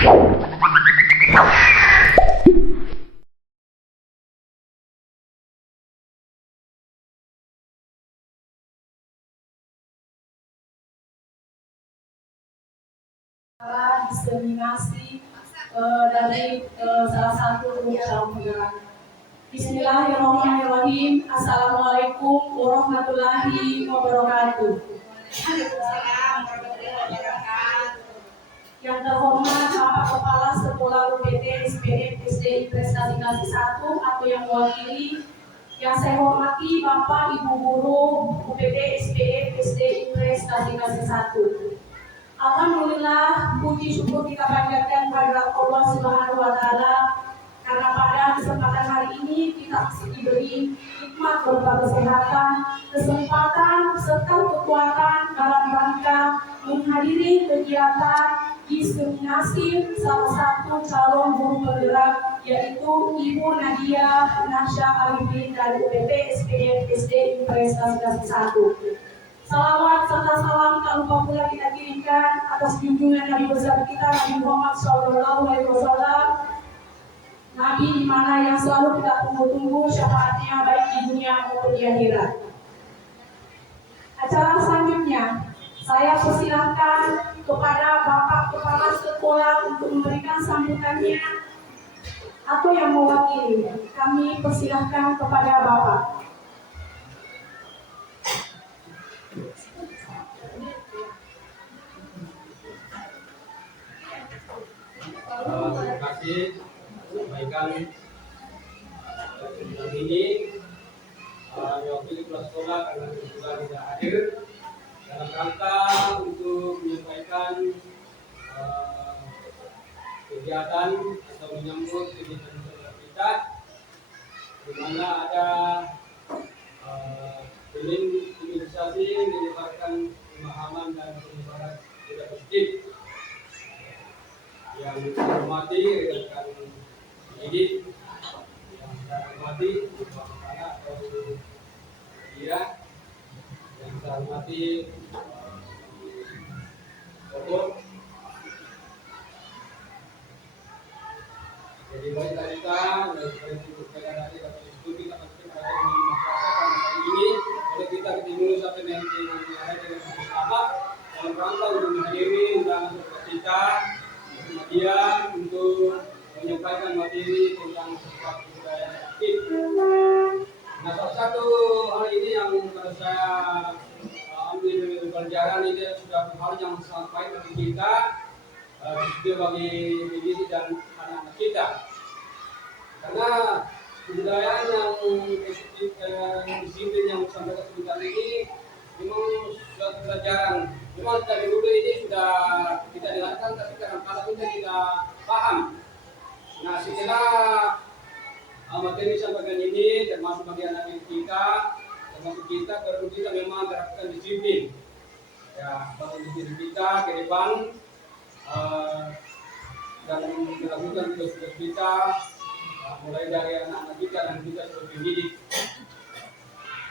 Diseminasi dari salah satu calon penggerak. Bismillahirrahmanirrahim. Assalamualaikum warahmatullahi wabarakatuh. Yang terhormat Bapak Kepala Sekolah UPT SPM SD Prestasi Kasih 1 atau yang mewakili, yang saya hormati Bapak Ibu Guru UPT SPM SD Prestasi Kasih 1. Alhamdulillah, puji syukur kita panjatkan kepada Allah Subhanahu wa Ta'ala karena pada kesempatan hari ini kita masih diberi nikmat berupa kesehatan, kesempatan serta kekuatan dalam rangka menghadiri kegiatan diseminasi salah satu calon guru penggerak, yaitu Ibu Nadia Nasya Arifin dari UPT SPM SD Prestasi Kasih 1. Salawat serta salam tak lupa pula kita kirimkan atas junjungan Nabi besar kita Nabi Muhammad SAW, Nabi di mana yang selalu kita tunggu-tunggu syafaatnya baik di dunia maupun di akhirat. Acara selanjutnya saya persilahkan kepada Bapak Kepala Sekolah untuk memberikan sambutannya atau yang mewakili. Kami persilahkan kepada Bapak. Terima kasih sampaikan hari ini mewakili kepala sekolah karena kebetulan tidak hadir dalam rangka untuk menyampaikan kegiatan atau menyambut kegiatan kita di mana ada imunisasi menyebarkan pemahaman dan penyebaran tidak positif. Yang saya hormati rekan pendidik, yang saya hormati anak atau dia, yang saya hormati tokoh. Jadi baik kita dari pekerjaan tadi dapat diskusi kita pasti ada di masyarakat hari ini. Oleh kita ketemu sampai nanti ada dengan bersama dalam rangka untuk menghadiri undangan kita. Kemudian untuk menyampaikan materi tentang sesuatu budaya aktif. Nah, salah satu hal ini yang kalau saya ambil pelajaran ini sudah hal yang sangat baik bagi kita, juga bagi pendidik dan anak-anak kita. Karena kebudayaan yang disiplin yang disampaikan sebentar ini memang suatu pelajaran. Memang dari dulu ini sudah kita dengarkan, tapi kadang-kadang kita tidak paham. Nah, setelah materi sampaikan ini, termasuk bagi anak kita, termasuk kita, perlu kita memang terapkan disiplin. Ya, bangun diri kita ke depan dan melakukan tugas-tugas kita, mulai dari anak-anak kita dan kita sebagai pendidik.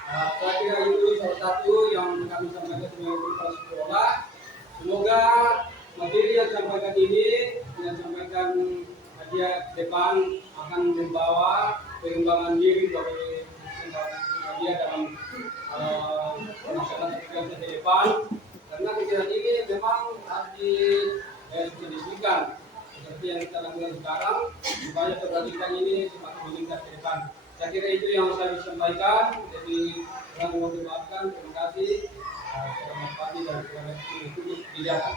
Saya kira itu salah satu yang kami sampaikan sebagai kepala sekolah. Semoga materi yang disampaikan ini yang disampaikan dia depan akan membawa pengembangan diri bagi dia dalam masyarakat kita ke depan. Karena kegiatan ini memang harus didiskusikan seperti yang kita lakukan sekarang supaya perbaikan ini semakin meningkat ke depan. Saya kira itu yang saya bisa sampaikan. Jadi saya mau maafkan, terima kasih. Selamat pagi dan selamat kegiatan.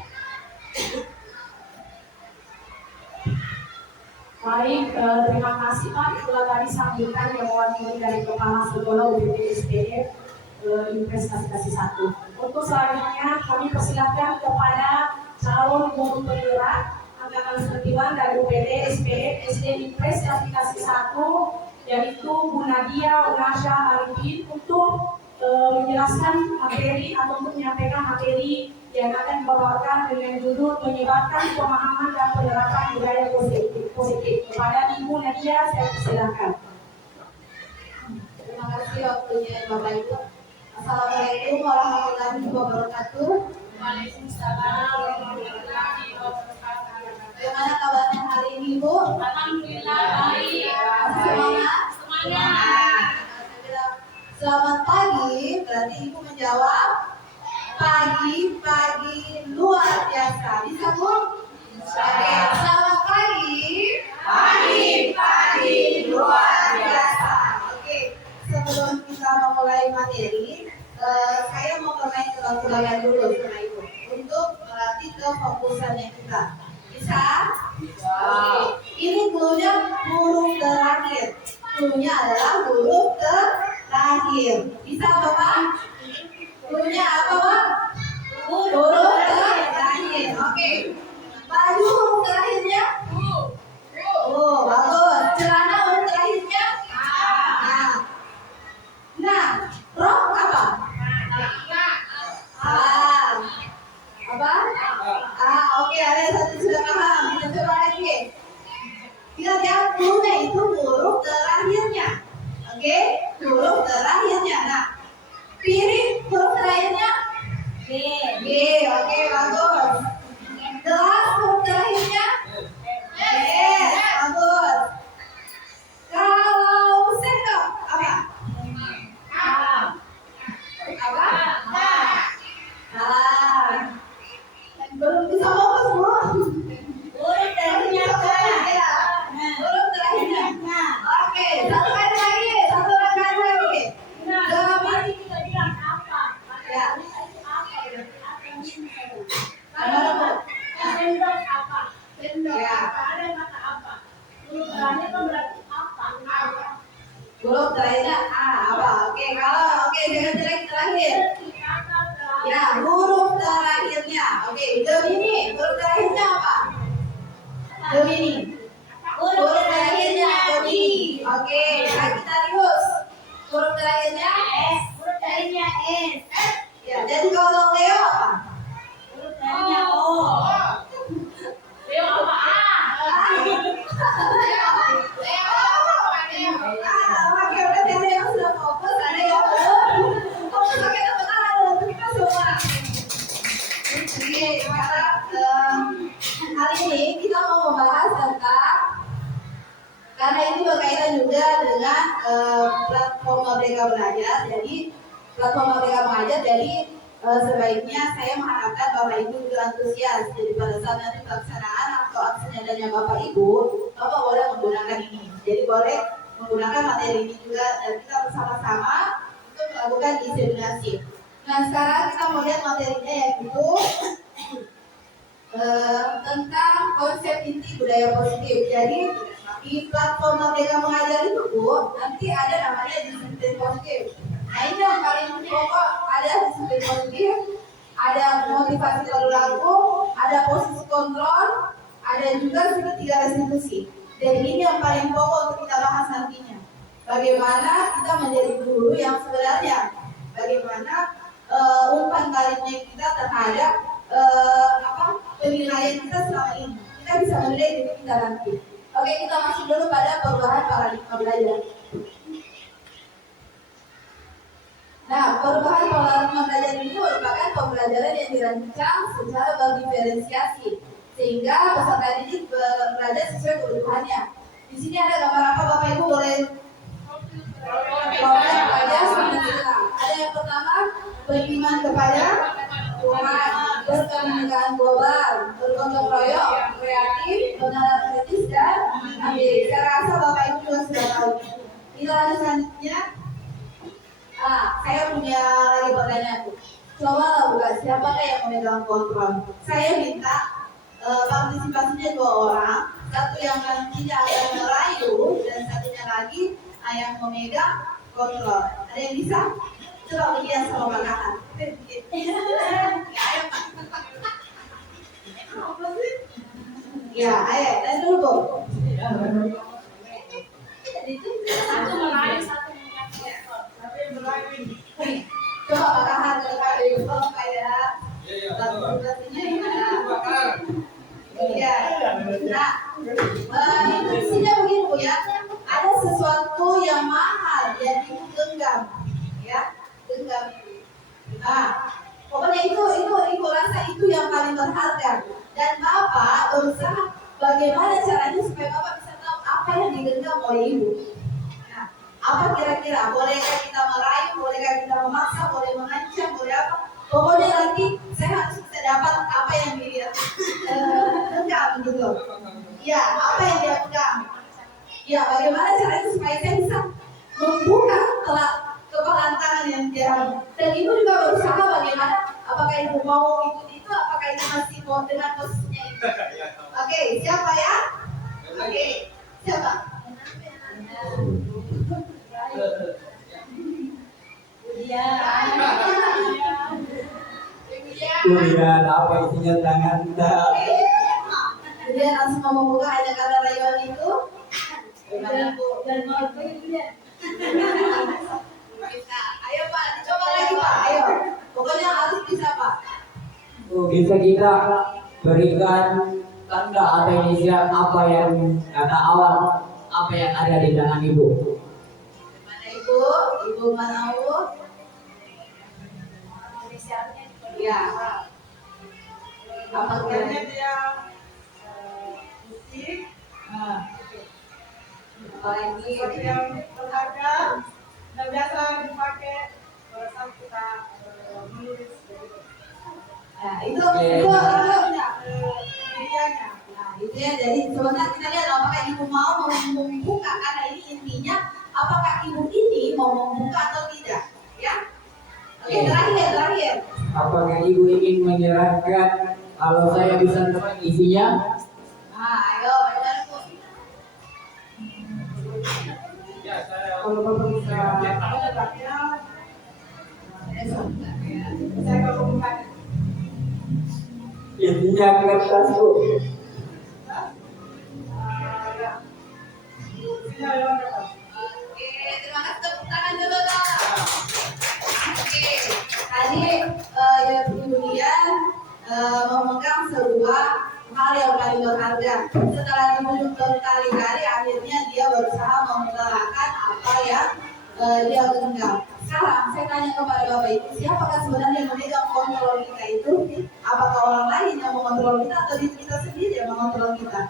Baik, terima kasih Pak. Itulah tadi sambutan yang mewakili dari Kepala Sekolah UPT SPM Prestasi Kasih 1. Untuk selanjutnya kami persilahkan kepada calon guru penggerak angkatan 91 dari UPT SPM SD Prestasi Kasih 1, yaitu Bu Nadia Nasya Arifin untuk menjelaskan materi atau untuk menyampaikan materi yang akan dibawakan dengan judul menyebarkan pemahaman dan penerapan budaya positif. Kepada Ibu Nadia saya persilakan. Terima kasih waktunya Bapak Ibu. Assalamualaikum warahmatullahi wabarakatuh. Waalaikumsalam warahmatullahi wabarakatuh. Bagaimana Alhamdulillah baik. Semangat. Semangat. Selamat pagi, berarti Ibu menjawab pagi luar biasa. Bisa Bu? Oke, selamat pagi luar biasa. Oke, sebelum kita memulai materi, saya mau bermain tebak-tebakan dulu sama Ibu untuk melatih kefokusannya kita. Bisa? Oke. Ini cluenya huruf terakhir. Cluenya adalah huruf terakhir. Bisa Bapak? Cluenya apa Pak? Huruf terakhir. Oke. Baju huruf terakhirnya? Oh, bagus. Celana huruf terakhirnya? Nah, rok apa? Apa? Oke, ada satu sudah paham. Kita coba lagi. Kita lihat cluenya itu huruf terakhirnya. Oke, huruf terakhirnya. Nah, piring huruf terakhirnya? G. Oke, bagus. Gelas huruf terakhirnya? S. Bagus. Kalau sendok apa? Apa? Belum bisa fokus Bu. Huruf terakhirnya ya. Huruf terakhirnya. Oke, satu kali lagi. Ya. Huruf terakhirnya A apa? Oke, jangan terakhir. Ya, huruf terakhirnya. Oke, Gemini. Huruf terakhirnya apa? Gemini. Huruf terakhirnya Gemini. Oke, Sagittarius. Huruf terakhirnya S. Ya, jadi kalau Leo apa? Leo apa? Oke, udah ada yang sudah fokus, ada yang belum. Fokus pakai tepuk tangan untuk kita semua. Oke, hari ini kita mau membahas tentang, karena ini berkaitan juga dengan platform Merdeka Belajar. Jadi platform Merdeka Belajar, jadi sebaiknya saya mengharapkan Bapak Ibu juga antusias. Jadi pada saat nanti pelaksanaan atau aksi nyadanya Bapak Ibu, Bapak boleh menggunakan ini. Jadi boleh menggunakan materi ini juga, dan kita bersama-sama untuk melakukan inseminasi. Nah, sekarang kita mau lihat materinya, yaitu tentang konsep inti budaya positif. Jadi di platform Merdeka Mengajar itu Bu, nanti ada namanya disiplin positif. Nah, ini yang paling pokok, ada disiplin positif, ada motivasi perilaku, ada posisi kontrol, ada juga segitiga restitusi. Dan ini yang paling pokok untuk kita bahas nantinya. Bagaimana kita menjadi guru yang sebenarnya, bagaimana umpan baliknya kita terhadap penilaian kita selama ini. Kita bisa menilai diri kita nanti. Oke, kita masuk dulu pada perubahan paradigma belajar. Nah, perubahan paradigma belajar ini merupakan pembelajaran yang dirancang secara berdiferensiasi, sehingga peserta didik belajar sesuai kebutuhannya. Di sini ada gambar apa Bapak Ibu, boleh kepada sama kita. Ada yang pertama, beriman kepada Tuhan, berkemanfaatan global, bergotong royong, kreatif, benar kritis, dan ambil. Saya rasa Bapak Ibu juga sudah tahu. Kita lanjut selanjutnya. Saya punya lagi pertanyaan. Coba buka, siapakah yang memegang kontrol? Saya minta partisipasinya 2 orang, satu yang nantinya akan merayu dan satunya lagi yang memegang kontrol. Ada yang bisa? Coba lihat sama Pak Kahan. Ya, ayo, dan dulu Bu. Satu merayu, satu Coba Pak Kahan ke depan dulu, kalau kayak partisipasinya gimana? Iya. Nah, intinya begini Bu ya, ada sesuatu yang mahal, yaitu genggam, ya, genggam. Nah, pokoknya itu rasa itu yang paling berharga, dan Bapak berusaha bagaimana caranya supaya Bapak bisa tahu apa yang digenggam oleh Ibu? Nah, apa kira-kira? Bolehkah kita merayu? Bolehkah kita memaksa? Boleh mengancam? Boleh apa? Pokoknya nanti saya harus bisa dapat apa yang dia genggam gitu. Ya, apa yang dia pegang? Ya, bagaimana caranya supaya saya bisa membuka kepala tangan yang dia. Dan Ibu juga berusaha bagaimana? Apakah Ibu mau ikut itu? Apakah Ibu masih mau dengan posisinya itu? Oke, siapa ya? Oke, siapa? Kemudian apa isinya tangan Anda? Kemudian langsung mau membuka ada kata rayuan itu. Dan mau bisa. Ayo Pak, dicoba lagi Pak. Ayo. Pokoknya harus bisa Pak. Bisa kita berikan tanda atau inisial apa yang kata awal apa yang ada di tangan Ibu. Mana Ibu? Ibu Manau? Inisialnya. Ya. Apa Pokoknya kira? dia musik, Apalagi sesuatu yang berharga dan biasa dipakai saat kita menulis. nah, itu Medianya. nah, itu ya. Jadi sebentar kita lihat apakah Ibu mau membuka karena ini intinya apakah Ibu ini mau membuka atau tidak, ya? Oke, terakhir. Apakah Ibu ingin menyerahkan kalau saya bisa dapat isinya? Nah, ayo, bagaimana Bu? Ya, saya Kalau Bapak bisa menebaknya, saya kalau buka Isinya kertas Bu. ya, isinya yang apa? Oke, terima kasih tepuk tangan dulu dong. Oke, tadi Ibu Dian memegang sebuah hal yang paling berharga. Setelah dibujuk berkali-kali, akhirnya dia berusaha mengutarakan apa yang dia genggam. Sekarang saya tanya kepada Bapak Ibu, siapakah sebenarnya yang memegang kontrol kita itu? Apakah orang lain yang mengontrol kita atau diri kita sendiri yang mengontrol kita?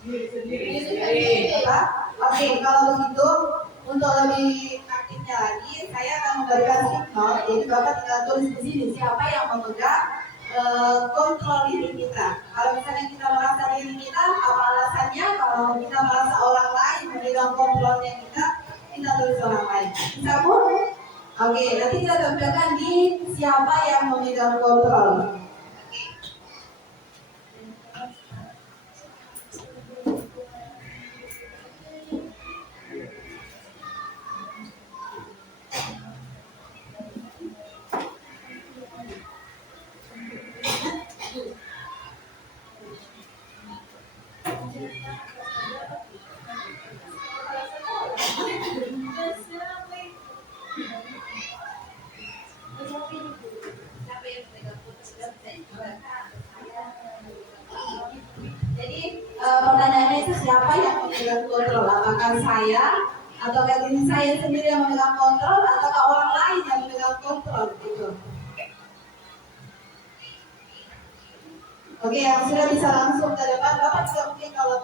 Sendiri. Pak? Oke, kalau begitu untuk lebih aktifnya lagi, saya akan memberikan signal. Jadi Bapak tinggal tulis di sini siapa yang memegang kontrol diri kita. Kalau misalnya kita merasa diri kita, apa alasannya? Kalau kita merasa orang lain memegang kontrolnya kita tulis orang lain. Bisa Bu? Oke, nanti kita tampilkan di siapa yang memegang kontrol. Jadi pertanyaannya itu siapa yang memegang kontrol? Apakah saya atau diri saya sendiri yang memegang kontrol atau orang lain yang memegang kontrol gitu? Oke, yang sudah bisa langsung ke depan, Bapak juga mungkin kalau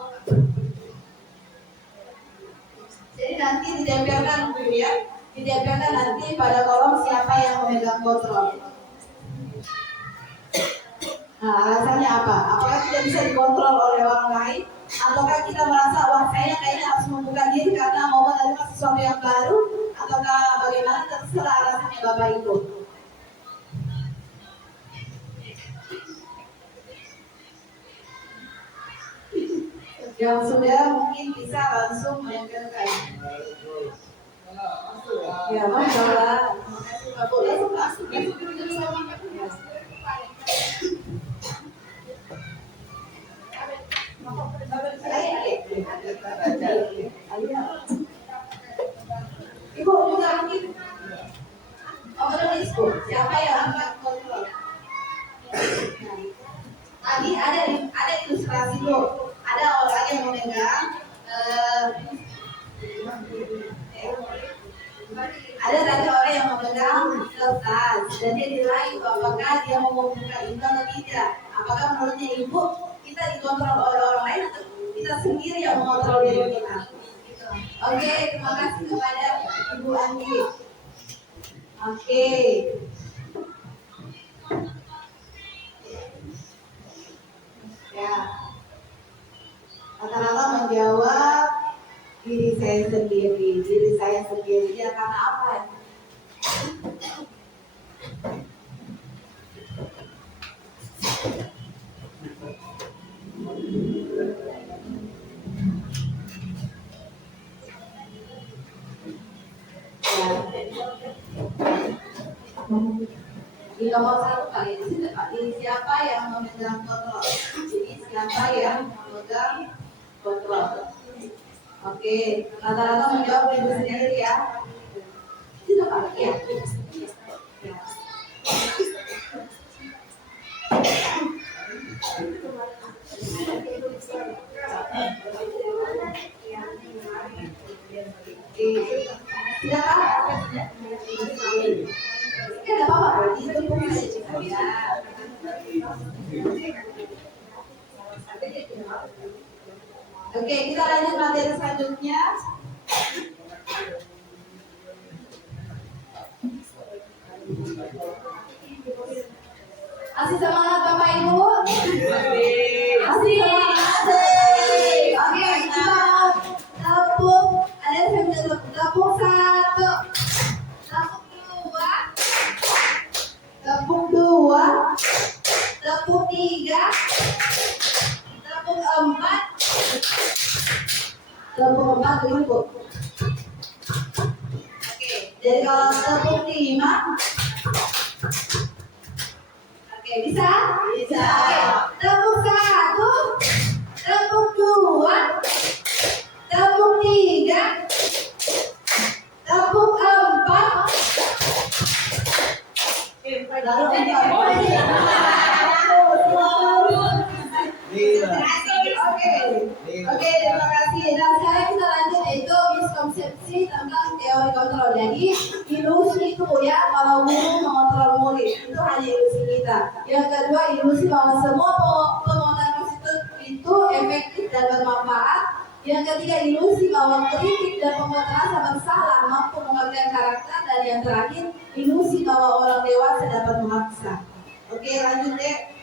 jadi nanti ditempelkan Bu ya, ditempelkan nanti pada kolom siapa yang memegang kontrol. Nah, alasannya apa? Apakah tidak bisa dikontrol oleh orang lain? Ataukah kita merasa, wah saya kayaknya harus membuka diri karena mau menerima sesuatu yang baru? Ataukah bagaimana? Terserah alasannya Bapak Ibu. Yang sudah mungkin bisa langsung menempelkan. Ya, masalah. Langsung. Ibu juga mungkin menulis Bu, siapa yang angkat kontrol? Tadi ada ilustrasi Bu, ada orang yang memegang ada tadi orang yang memegang kertas dan dia dirayu apakah dia mau membuka itu atau tidak. Apakah menurutnya Ibu kita dikontrol oleh orang kita sendiri yang mengontrol diri kita. Oke, terima kasih kepada Ibu Andi. Oke. Ya. Rata-rata menjawab diri saya sendiri ya, karena apa? Di nomor 1 kali di sini Pak, ini siapa yang memegang kontrol? Jadi siapa yang memegang kontrol? Oke, rata-rata menjawab diri sendiri ya. Itu Pak, ya. Tidak apa-apa, itu pun saja. Oke, kita lanjut materi selanjutnya. Masih semangat Bapak Ibu? Masih semangat. Oke, kita tepuk. Ada yang tepuk 1, tepuk 2, tepuk 3, tepuk 4, tepuk 4 Ibu. Oke, jadi kalau tepuk 5, oke, bisa? Bisa. Oke, tepuk 1, tepuk 2, tepuk 3, tepuk 4. Oke, terima kasih. Dan sekarang kita lanjut, yaitu miskonsepsi tentang teori kontrol. Jadi ilusi itu ya, kalau guru mengontrol murid itu hanya ilusi kita. Yang kedua, ilusi bahwa semua penguatan positif itu efektif dan bermanfaat. Yang ketiga, ilusi bahwa kritik dan pengkerasan bersalah mampu menguatkan karakter. Dan yang terakhir, ilusi bahwa orang dewasa dapat memaksa. Oke, lanjut deh.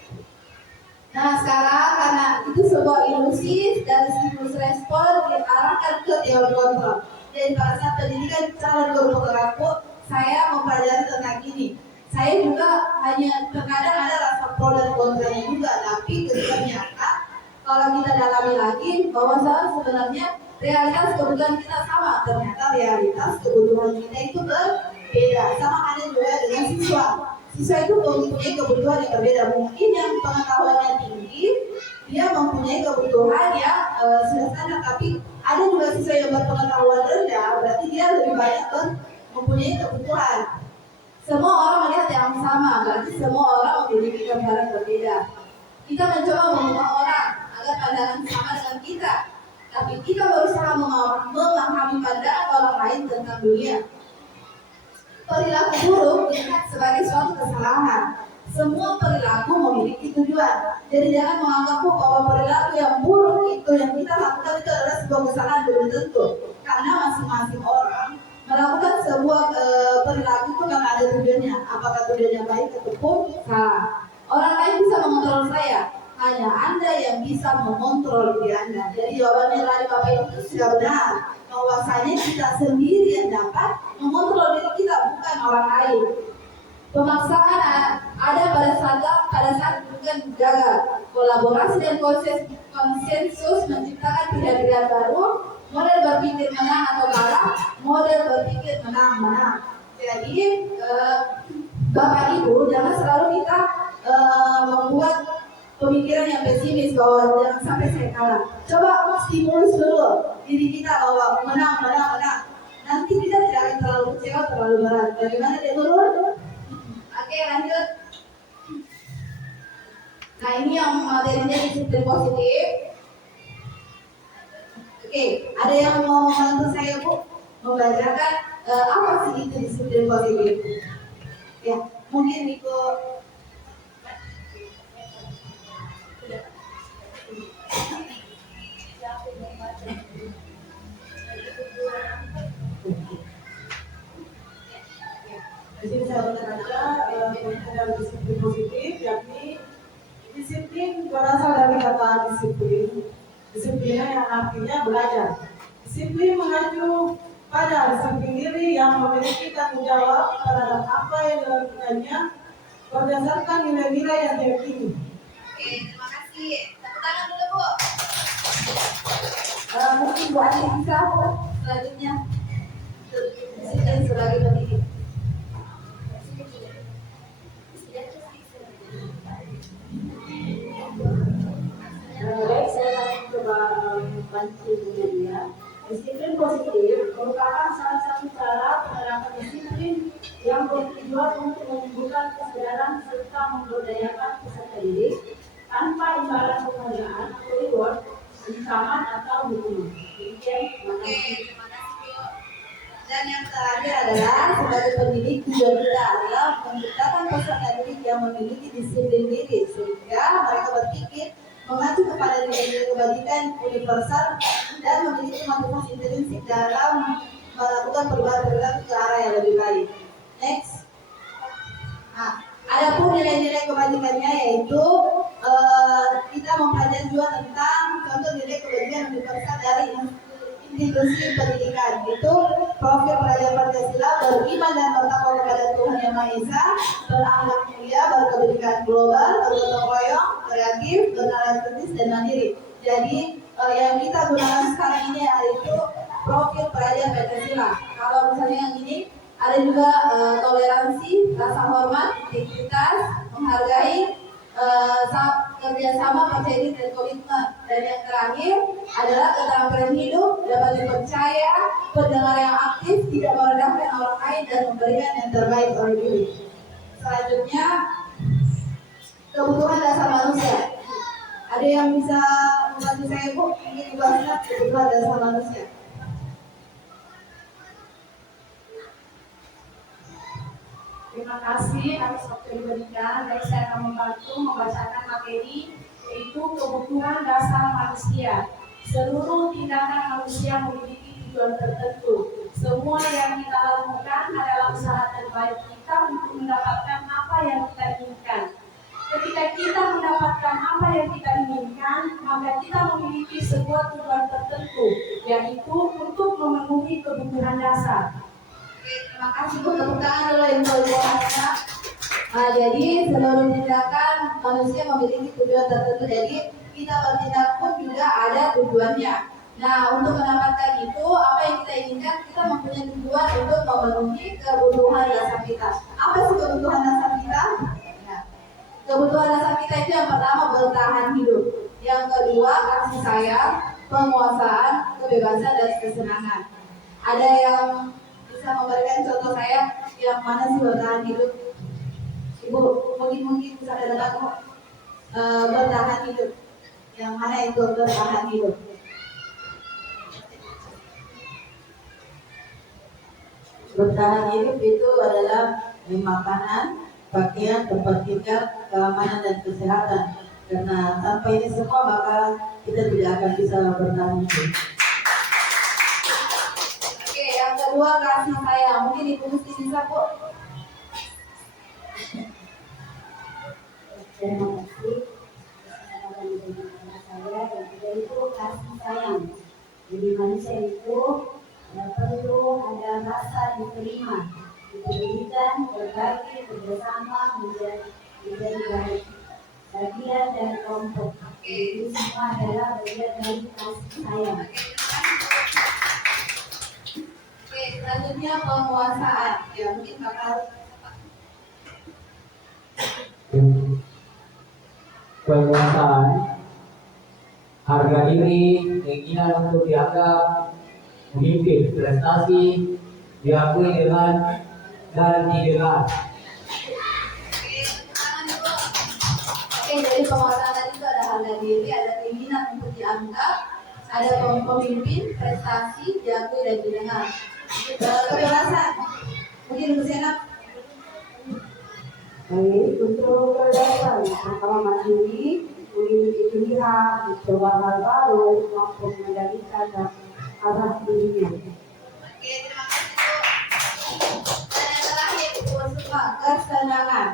Nah, sekarang karena itu sebuah ilusi dan stimulus respon diarahkan ke teori kontrol. Jadi pada saat pendidikan calon guru penggerakku, saya mempelajari tentang ini. Saya juga hanya terkadang ada rasa pro dan kontranya juga, tapi ketika nyata kalau kita dalami lagi bahwa sebenarnya realitas kebutuhan kita sama, ternyata realitas kebutuhan kita itu berbeda. Sama halnya juga dengan siswa. Siswa itu mempunyai kebutuhan yang berbeda. Mungkin yang pengetahuannya tinggi, dia mempunyai kebutuhan yang sudah standar. Tapi ada juga siswa yang berpengetahuan rendah, berarti dia lebih banyak mempunyai kebutuhan. Semua orang melihat yang sama, berarti semua orang memiliki gambaran berbeda. Kita mencoba mengubah orang agar pandangan sama dengan kita, tapi kita berusaha memahami pandangan orang lain tentang dunia. Perilaku buruk dilihat sebagai suatu kesalahan. Semua perilaku memiliki tujuan. Jadi jangan menganggap bahwa perilaku yang buruk itu yang kita lakukan itu adalah sebuah kesalahan, belum tentu. Karena masing-masing orang melakukan sebuah perilaku itu karena ada tujuannya. Apakah tujuannya baik ataupun salah. Orang lain bisa mengontrol saya, hanya Anda yang bisa mengontrol diri Anda. Jadi jawabannya dari Bapak Ibu itu sudah benar. Bahwasanya kita sendiri yang dapat mengontrol diri kita, bukan orang lain. Pemaksaan ada pada saat bukan gagal. Kolaborasi dan konsensus menciptakan pilihan-pilihan baru, model berpikir menang atau kalah, model berpikir menang-menang. Jadi Bapak Ibu jangan selalu kita membuat pemikiran yang pesimis bahwa jangan sampai saya kalah. Coba stimulus dulu diri kita bahwa menang. Nanti kita tidak akan terlalu kecewa, terlalu berat. Bagaimana dia turun? Oke, lanjut. Nah, ini yang materinya disiplin positif. Oke, ada yang mau membantu saya Bu membacakan apa sih itu disiplin positif? Ya, mungkin ikut. disiplin. Disiplin yang artinya belajar. Disiplin mengacu pada disiplin diri yang memiliki tanggung jawab terhadap apa yang dilakukannya berdasarkan nilai-nilai yang diyakini. Oke, terima kasih. Tepuk tangan dulu, Bu. Mungkin Bu Andi bisa, Bu, selanjutnya. Disiplin sebagai pendidik. Baik, saya akan coba membantu dia. Disiplin positif merupakan salah satu cara penerapan disiplin yang bertujuan untuk menumbuhkan kesadaran serta memberdayakan peserta didik tanpa imbalan penghargaan atau reward, ancaman atau hukuman. Demikian, terima Oke, kasih. terima kasih, Bu. Dan yang terakhir adalah sebagai pendidik tujuan kita adalah menciptakan peserta didik yang memiliki disiplin diri sehingga mereka berpikir mengacu kepada nilai-nilai kebajikan universal dan memiliki motivasi intrinsik dalam melakukan perubahan perilaku ke arah yang lebih baik. Next. Nah, adapun nilai-nilai kebajikannya yaitu kita mempelajari juga tentang contoh nilai kebajikan universal dari institusi pendidikan, itu profil pelajar Pancasila, beriman dan bertakwa kepada Tuhan Yang Maha Esa, berakhlak mulia, berkebajikan global, bergotong royong, kreatif, bernalar kritis dan mandiri. Jadi yang kita gunakan sekarang ini yaitu profil pelajar Pancasila. Kalau misalnya yang ini ada juga toleransi, rasa hormat, integritas, menghargai, kerjasama, percaya diri dan komitmen. Dan yang terakhir adalah keterampilan hidup, dapat dipercaya, pendengar yang aktif, tidak merendahkan orang lain dan memberikan yang terbaik oleh diri. Selanjutnya, kebutuhan dasar manusia. Ada yang bisa membantu saya, Bu? Mungkin dibahasnya kebutuhan dasar manusia. Terima kasih atas waktu yang diberikan. Baik, saya akan membantu membacakan materi yaitu kebutuhan dasar manusia. Seluruh tindakan manusia memiliki tujuan tertentu. Semua yang kita lakukan adalah usaha terbaik kita untuk mendapatkan apa yang kita inginkan. Ketika kita mendapatkan apa yang kita inginkan, maka kita memiliki sebuah tujuan tertentu, yaitu untuk memenuhi kebutuhan dasar. Oke, terima kasih, Bu. Tepuk tangan dulu Ibu Ana. Jadi seluruh tindakan manusia memiliki tujuan tertentu. Jadi kita bertindak pun juga ada tujuannya. Nah, untuk mendapatkan itu, apa yang kita inginkan, kita mempunyai tujuan untuk memenuhi kebutuhan dasar kita. Apa sih kebutuhan dasar kita? Nah, kebutuhan dasar kita itu yang pertama bertahan hidup. Yang kedua kasih sayang, penguasaan, kebebasan dan kesenangan. Ada yang bisa memberikan contoh saya yang mana sih bertahan hidup? Ibu mungkin bisa dengar, Bu. Bertahan hidup. Yang mana itu bertahan hidup? Bertahan hidup itu adalah makanan, pakaian, tempat tinggal, keamanan dan kesehatan. Karena tanpa ini semua maka kita tidak akan bisa bertahan hidup. Oke, yang kedua kasih sayang. Mungkin Ibu mesti bisa, Bu. Terima kasih. Saya yang kedua itu kasih sayang. Jadi manusia itu perlu ada rasa diterima, diberikan, berbagi, bersama, menjadi bagian dari kelompok. Itu semua adalah bagian dari kasih sayang. Oke, selanjutnya penguasaan. Ya, mungkin bakal Penguasaan, harga diri, keinginan untuk dianggap memimpin, prestasi, diakui dengan dan didengar. Oke, jadi penguasaan tadi itu ada harga diri, ada keinginan untuk dianggap, ada pemimpin, prestasi, diakui dan didengar. Kebebasan, mungkin Ibu Sena. Baik, untuk kebebasan atau mandiri, memiliki pilihan, mencoba hal baru, mampu mengendalikan arah dirinya. Oke, terima kasih, Bu. Dan yang terakhir, Bu Sukma, kesenangan.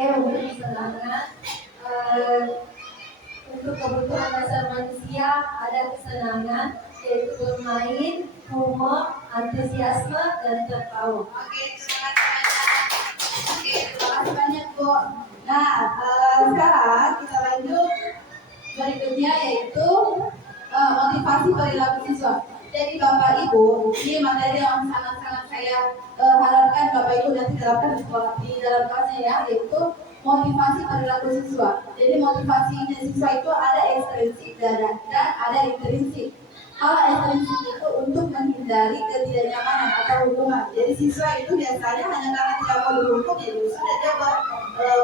Oke, untuk kesenangan, untuk kebutuhan dasar manusia ada kesenangan, yaitu bermain, humor, antusiasme, dan tertawa. Oke, terima kasih banyak Bu. Nah, sekarang kita lanjut berikutnya yaitu motivasi perilaku siswa. Jadi Bapak Ibu, ini materi yang sangat-sangat saya harapkan Bapak Ibu nanti terapkan di sekolah di dalam kelasnya ya, yaitu motivasi perilaku siswa. Jadi motivasi siswa itu ada ekstrinsik dan ada intrinsik. Kalau ekstrinsik itu untuk menghindari ketidaknyamanan atau hukuman. Jadi siswa itu biasanya hanya karena tidak mau dihukum ya sudah dia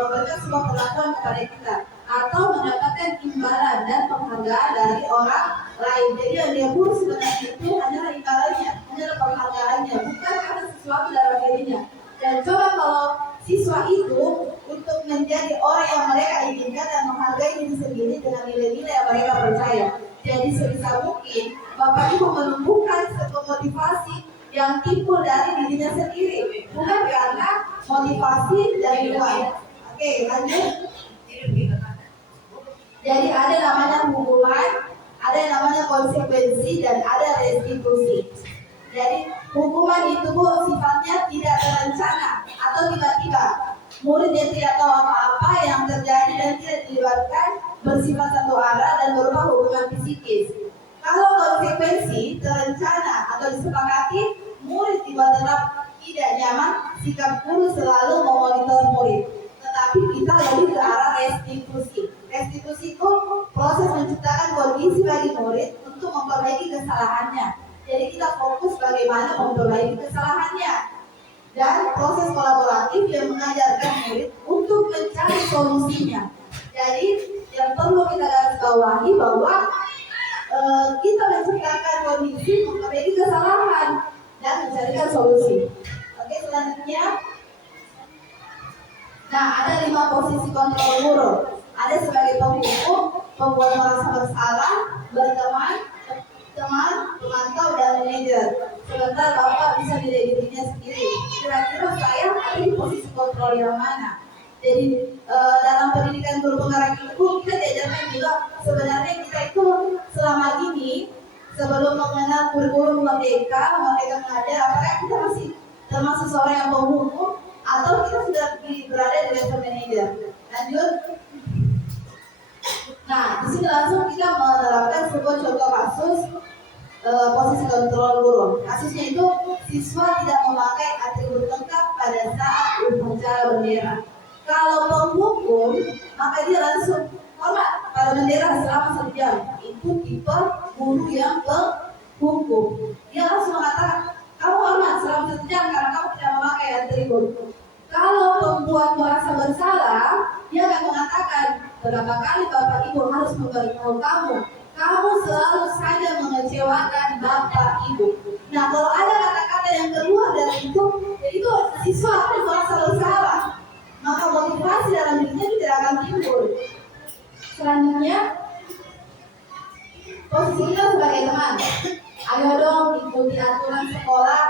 memberikan sebuah perlakuan kepada kita atau mendapatkan imbalan dan penghargaan dari orang lain. Jadi yang dia butuh sebenarnya itu hanyalah imbalannya, hanyalah penghargaannya, bukan karena sesuatu dalam dirinya. Dan coba kalau siswa itu untuk menjadi orang yang mereka inginkan dan menghargai diri sendiri dengan nilai-nilai yang mereka percaya. Jadi sebisa mungkin Bapak Ibu menumbuhkan sebuah motivasi yang timbul dari dirinya sendiri, bukan karena motivasi dari luar. Oke, lanjut. Jadi ada namanya hukuman, ada namanya konsekuensi, dan ada restitusi. Jadi hukuman itu Bu sifatnya tidak terencana atau tiba-tiba. Murid yang tidak tahu apa-apa yang terjadi dan tidak dilibatkan bersifat satu arah dan berupa hukuman psikis. Kalau konsekuensi terencana atau disepakati, murid tiba-tiba tidak nyaman, sikap guru selalu memonitor murid. Tetapi kita lebih ke arah restitusi. Restitusi itu proses menciptakan kondisi bagi murid untuk memperbaiki kesalahannya. Jadi kita fokus bagaimana memperbaiki kesalahannya. Dan proses kolaboratif yang mengajarkan murid untuk mencari solusinya. Jadi yang perlu kita garis bawahi bahwa kita menciptakan kondisi memperbaiki kesalahan dan mencarikan solusi. Oke, selanjutnya. Nah, ada 5 posisi kontrol guru. Ada sebagai penghukum, pembuat merasa bersalah, berteman, teman, pemantau, dan manajer. Sebentar Bapak bisa diri dirinya sendiri. Kira-kira saya ada di posisi kontrol yang mana? Jadi dalam pendidikan guru penggerak ilmu kita diajarkan juga sebenarnya kita itu selama ini sebelum mengenal kurikulum merdeka mengajar, apakah kita masih termasuk seorang yang penghukum atau kita sudah berada di level manajer? Lanjut. Nah, di sini langsung kita menerapkan sebuah contoh kasus posisi kontrol guru. Kasusnya itu siswa tidak memakai atribut lengkap pada saat upacara bendera. Kalau penghukum, maka dia langsung hormat pada bendera selama 1 jam. Itu tipe guru yang penghukum. Dia langsung mengatakan, kamu hormat selama 1 jam karena kamu tidak memakai atribut. Kalau pembuat merasa bersalah, dia akan mengatakan, berapa kali Bapak Ibu harus memberitahu kamu, kamu selalu saja mengecewakan Bapak Ibu. Nah, kalau ada kata-kata yang keluar dari itu siswa akan merasa bersalah. Maka motivasi dalam dirinya tidak akan timbul. Selanjutnya, posisi kita sebagai teman. Ayo dong ikuti aturan sekolah,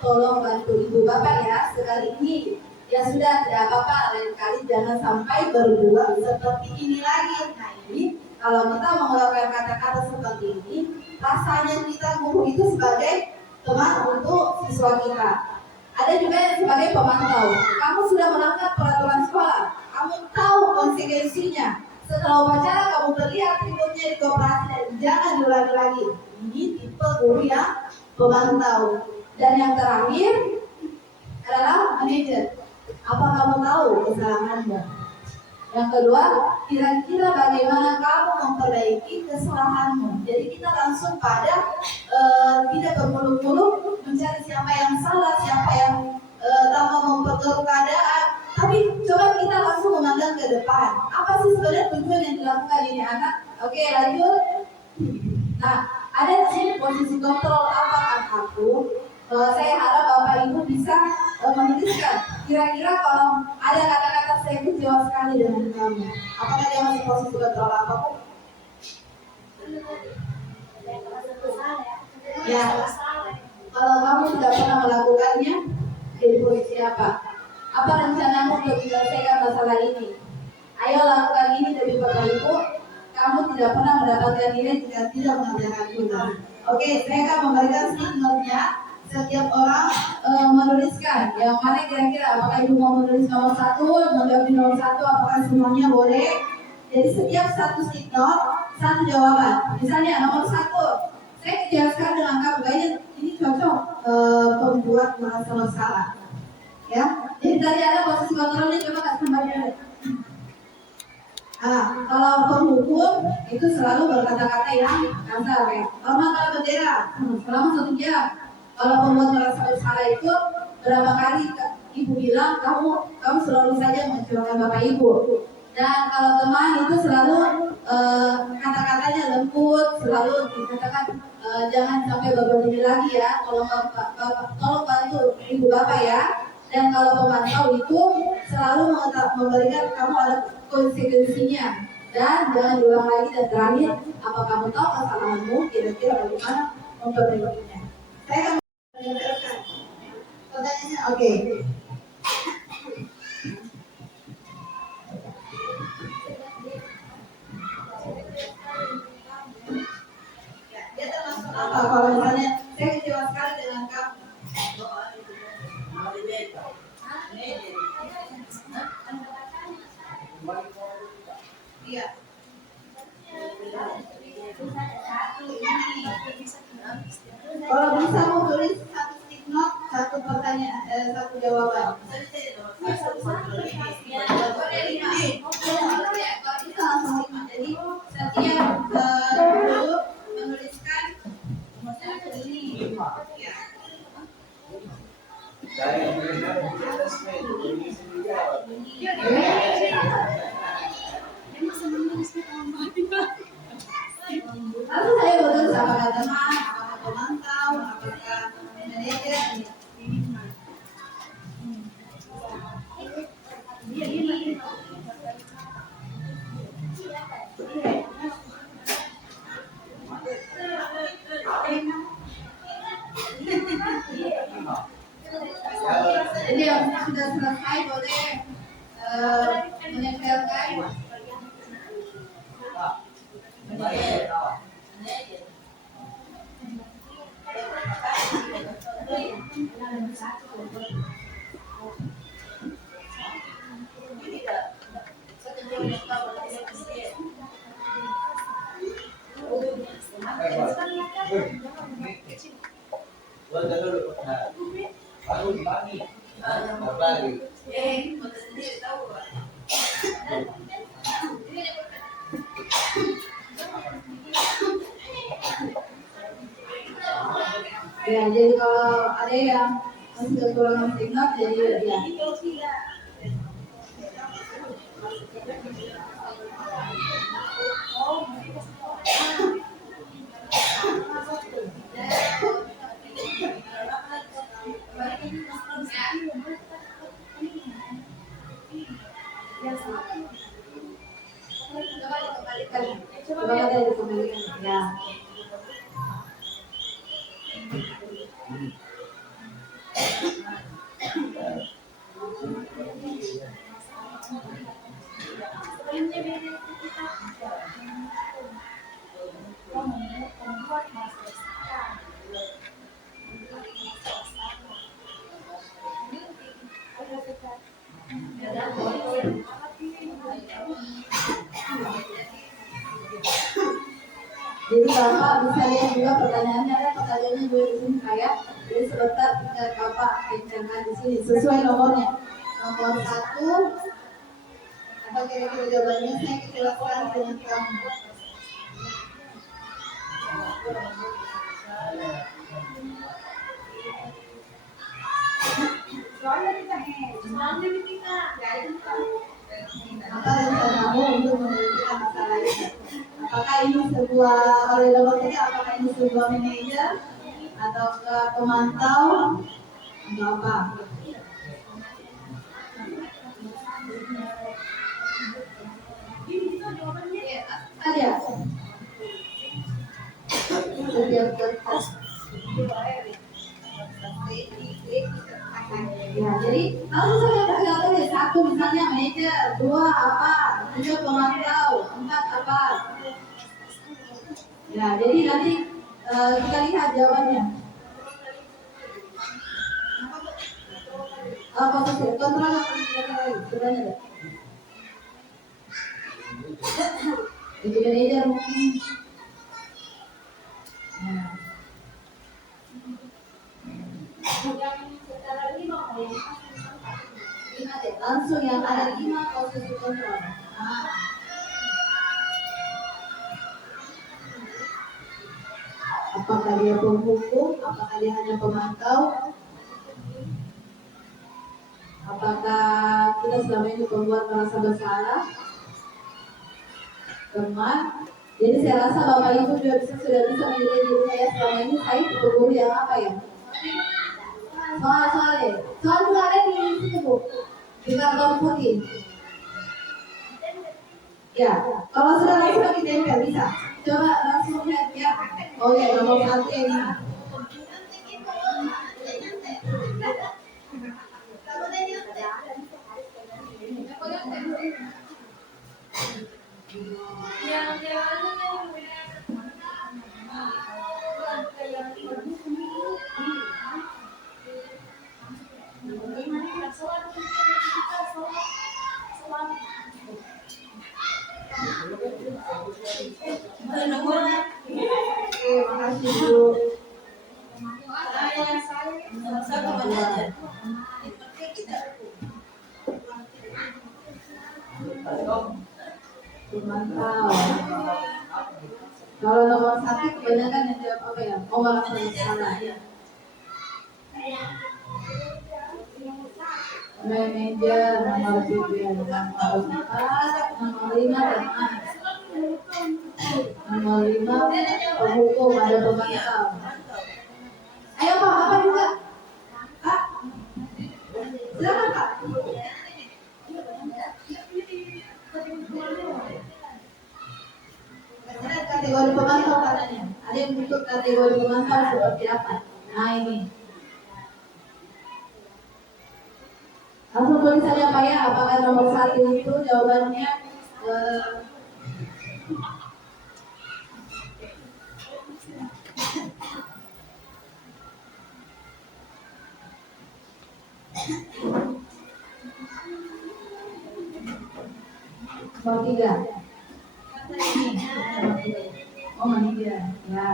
tolong bantu ibu bapak ya. Sekali ini ya sudah, tidak apa-apa, lain kali jangan sampai berbuat seperti ini lagi. Nah ini kalau kita mengeluarkan kata-kata seperti ini, rasanya kita guru itu sebagai teman untuk siswa kita. Ada juga yang sebagai pemantau. Kamu sudah melanggar peraturan sekolah, kamu tahu konsekuensinya. Setelah upacara kamu beli atributnya di koperasi dan jangan diulangi lagi. Ini tipe guru yang pemantau. Dan yang terakhir adalah manajer. Apa kamu tahu kesalahanmu? Yang kedua, kira-kira bagaimana kamu memperbaiki kesalahanmu. Jadi kita langsung pada tidak bermuluk-muluk mencari siapa yang salah, siapa yang tanpa memperkeruh keadaan. Tapi coba kita langsung memandang ke depan. Apa sih sebenarnya tujuan yang dilakukan ini anak? Oke, lanjut. Nah, ada di sini posisi kontrol apakah aku. Saya harap Bapak Ibu bisa menuliskan. Kira-kira kalau ada kata-kata saya kecewa sekali dengan kamu, apakah dia masih posisi kontrol apa Bu? Ya. Kalau kamu tidak pernah melakukannya, jadi posisi apa? Apa rencanamu untuk menyelesaikan masalah ini? Ayo lakukan ini demi Bapak Ibu. Kamu tidak pernah mendapatkan nilai jika tidak mengerjakan tugas. Oke, saya akan memberikan stick-note-nya. Setiap orang menuliskan yang mana kira-kira, apakah Ibu mau menulis nomor 1, menjawab di nomor 1, apakah semuanya boleh? Jadi setiap satu stick note, satu jawaban. Misalnya nomor 1, saya jelaskan dengan kamu, kayaknya ini cocok membuat merasa masalah. Ya, jadi tadi ada posisi kontrolnya, coba kasih kembali. Kalau penghukum itu selalu berkata-kata yang kasar ya. Hormat bendera selama 1 jam. Kalau pembuat merasa bersalah itu berapa kali ibu bilang kamu selalu saja mengecewakan bapak ibu. Dan kalau teman itu selalu kata-katanya lembut, selalu dikatakan jangan sampai bapak ini lagi ya. Tolong bantu ibu bapak ya. Dan kalau pemantau itu selalu memberikan kamu ada konsekuensinya dan jangan diulang lagi. Dan terakhir, apa kamu tahu kesalahanmu, kira-kira bagaimana memperbaikinya? Saya akan menjelaskan. Pertanyaannya, oke. Ya, dia termasuk apa? Kalau misalnya saya kecewa sekali dengan kamu. Iya. Kalau bisa mau tulis satu stick note, satu pertanyaan, satu jawaban. Kalau bisa langsung 5. Jadi setiap guru menuliskan nomor 1 ini. Ya. Lalu saya berusaha apakah teman, apakah pemantau, apakah manajer. Jadi yang sudah selesai boleh menempelkan. Ya, jadi kalau ada yang masih kekurangan signal, jadi ya. Coba dikembalikan. Ya. Jadi Bapak bisa lihat juga pertanyaannya, ada pertanyaannya juga di sini kayak. Jadi sebentar tinggal Bapak kencangkan di sini sesuai nomornya. Nomor 1. Apa kira-kira jawabannya? Saya jelaskan dengan kamu. Apa rencanamu untuk menyelesaikan masalah ini? Apakah ini sebuah apakah ini sebuah manajer atau pemantau atau apa? Ada. Setiap kertas. Ya, jadi langsung saja Satu misalnya manajer, dua apa, tiga pemantau, empat apa. Ya, jadi nanti kita lihat jawabannya. Posisi kontrol sebenarnya. Itu manajer mungkin. Nah. Langsung yang ada 5 posisi kontrol. Apakah dia penghukum? Apakah dia hanya pemantau? Apakah kita selama ini pembuat merasa bersalah? Teman. Jadi saya rasa Bapak Ibu sudah bisa menilai diri saya selama ini saya tipe guru yang apa ya? Soal juga ada di sini Bu, di karton putih. Ya, kalau sudah langsung ditempel bisa. Coba langsung lihat ya. Oh ya, nomor 1 ini. Makasih Bu. Mantap. Kalau nomor 1 kebanyakan yang jawab apa ya? Oh, merasa bersalah. Manajer nomor 3, nomor 4, nomor 5 teman. Nomor 5 penghukum, ada pemantau. Ayo Pak, apa juga? Pak, silakan Pak. Ada kategori pemantau katanya. Ada yang bentuk kategori pemantau seperti apa? Nah ini. Langsung tulis saja Pak ya, apakah nomor 1 itu jawabannya nomor 3. Oh manajer, ya.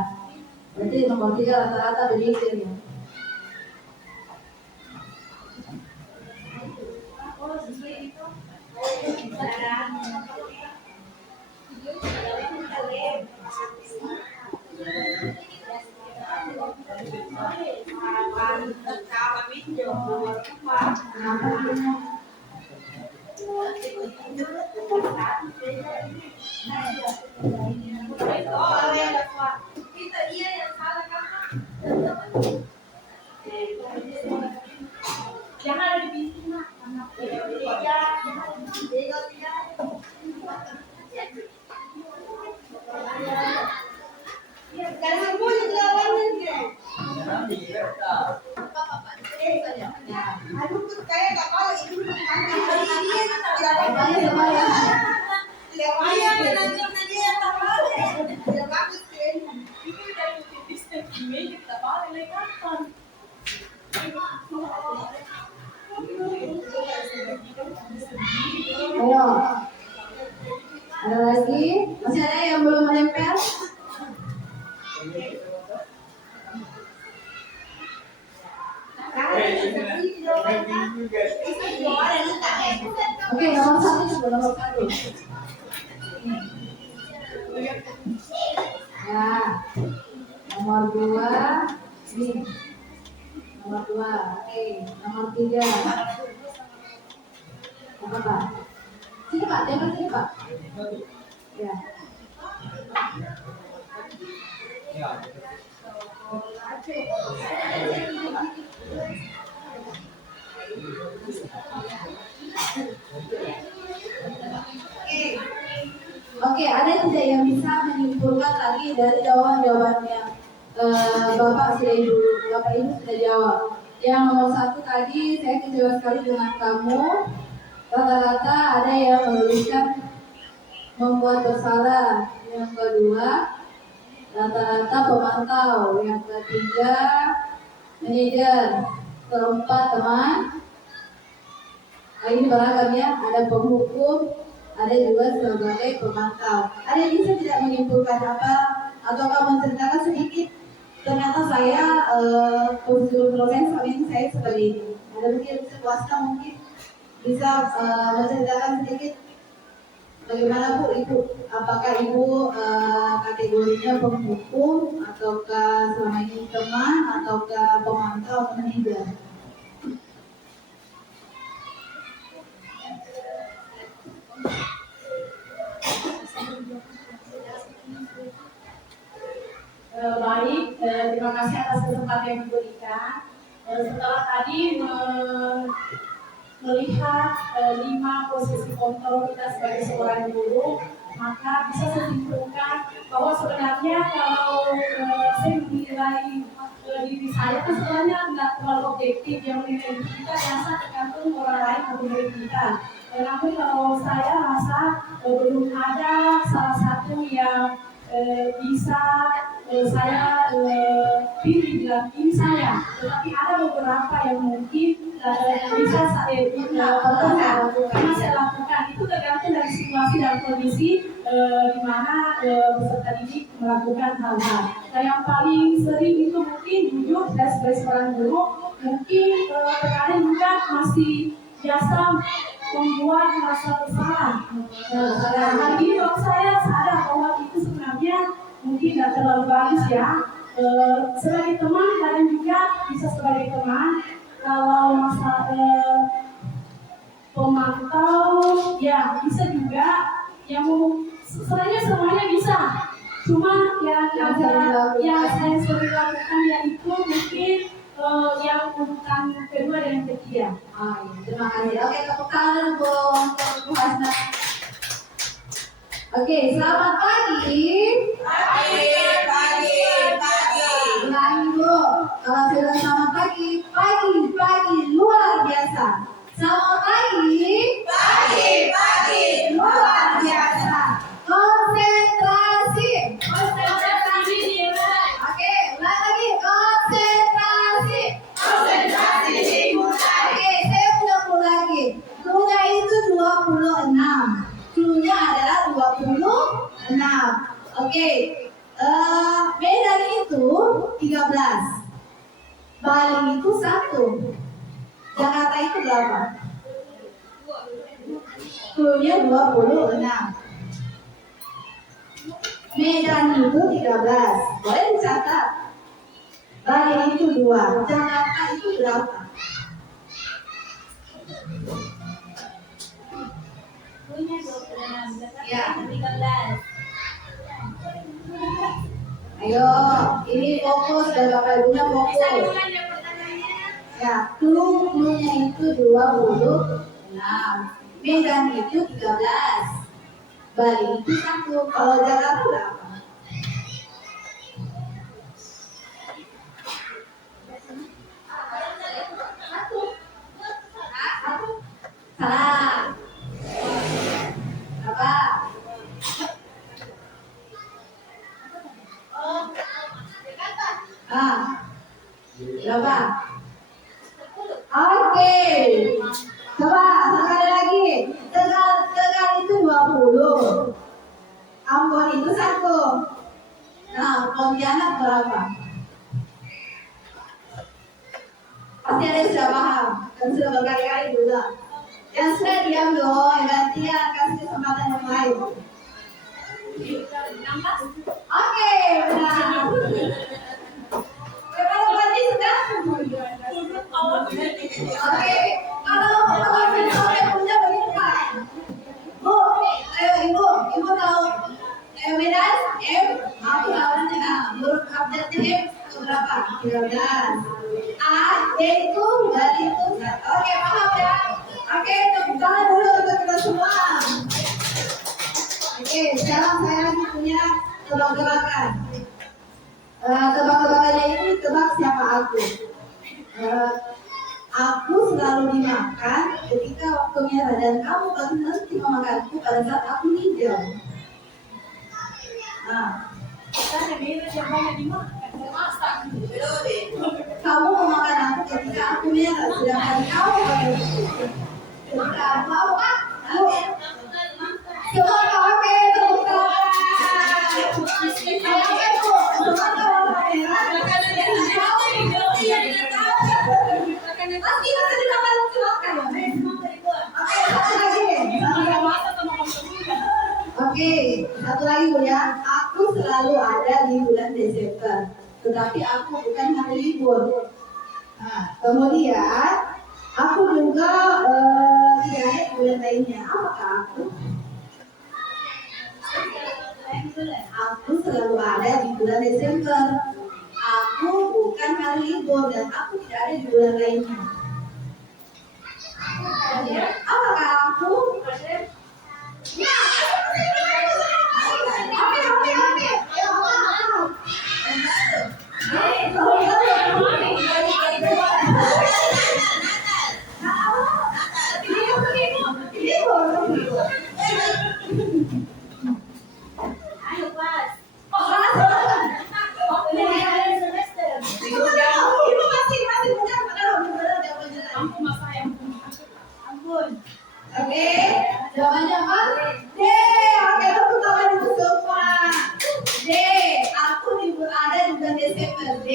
Berarti nomor 3 rata-rata manajer ya. Ayo, ada lagi? Masih ada yang belum menempel? Oke, nomor 1 juga nomor 1. Ya, nomor 2 ini. Nomor 2, oke. Nomor 3. Apa Pak? Sini Pak, tempel sini Pak. Ya. Oke, ada tidak yang bisa menyimpulkan lagi dari jawaban-jawabannya Bapak Ibu sudah jawab. Yang nomor 1 tadi saya kecewa sekali dengan kamu Rata-rata ada yang menuliskan membuat bersalah. Yang kedua, rata-rata pemantau. Yang ketiga, manajer. Keempat, teman. Ini beragam ya, ada penghukum, ada juga sebagai pemantau. Ada yang bisa tidak menyimpulkan apa, ataukah menceritakan sedikit? Ternyata saya prosedur proses kali ini saya seperti ini. Ada mungkin swasta mungkin bisa menceritakan sedikit bagaimana Bu Ibu? Apakah Ibu kategorinya penghukum, ataukah selama ini teman, ataukah pemantau, manajer? Baik, terima kasih atas kesempatan yang diberikan. Setelah tadi melihat 5 posisi kontrol kita sebagai seorang guru, maka bisa saya simpulkan bahwa sebenarnya kalau saya menilai diri saya kan sebenarnya nggak terlalu objektif. Yang menilai diri kita biasa tergantung orang lain menilai kita. Namun kalau saya rasa belum ada salah satu yang bisa saya pilih bilang ini saya, tetapi ada beberapa yang mungkin bisa saya pernah saya lakukan. Itu tergantung dari situasi dan kondisi di mana peserta didik melakukan hal-hal. Nah, yang paling sering itu mungkin jujur dari sebagai seorang guru, mungkin terkadang juga masih biasa membuat merasa bersalah. Hal ini kalau saya sadar bahwa itu sebenarnya mungkin tidak terlalu bagus ya. Sebagai teman kadang juga bisa sebagai teman. Kalau masa pemantau ya bisa juga. Yang sebenarnya semuanya bisa. Cuma yang agak yang saya sering lakukan yaitu mungkin yang urutan kedua dan yang ketiga. Terima kasih. Oke, tepuk tangan untuk Bu Hasna. Oke, selamat pagi. Pagi. Ulangi Bu. Kalau sudah selamat pagi, pagi luar biasa. Selamat pagi. Luar biasa. Konsentrasi. Oke, ulang lagi. Konsentrasi. Oke, saya ulang lagi. Cluenya itu 26. Cluenya adalah 26. Oke. Medan itu 13. Bali itu 1. Jakarta itu berapa? Cluenya 26. Medan itu 13. Boleh dicatat. Bali itu 2. Jakarta itu berapa? Ya. 13. Ayo, ini fokus dan Bapak Ibunya fokus. Ya, cluenya itu 26. Medan itu 13. Bali itu 1. Kalau Jakarta berapa? Salah. Apa? Berapa? Oke. Coba sekali lagi. Tegal itu 20. Ambon itu 1. Nah, Pontianak berapa? Pasti ada yang sudah paham. Dan sudah berkali-kali juga. Yang sudah diam dong. Nanti kasih kesempatan yang lain. Oke, benar. Berarti sudah? Oke, kalau sampai punya begini Pak. Bu, ayo Ibu tahu Medan M, aku tahu nanti huruf abjadnya M berapa? 13. A, D itu Bali itu 1. Oke, paham ya? Oke, tepuk tangan dulu untuk kita semua. Oke, sekarang saya lagi punya tebak-tebakan. Tebak-tebakannya ini tebak siapa aku. Aku selalu dimakan ketika waktu merah dan kamu baru nanti memakanku pada saat aku hijau. Nah, kamu memakan aku ketika aku merah, sedangkan kamu pada ketika aku semua oke, tepuk tangan. Semua merah. Pasti bisa dimakan silakan. Oke, satu lagi Bu ya. Aku selalu ada di bulan Desember, tetapi aku bukan hari libur. Nah, kemudian aku juga tidak ada di bulan lainnya. Apakah aku? Aku selalu ada di bulan Desember. Aku bukan hari libur dan aku tidak ada di bulan lainnya. Apakah aku? Ya. Oke. Ayo pas. Oke, jawabannya apa? D. Oke, tepuk tangan untuk semua. D. Aku ada di bulan Desember. D.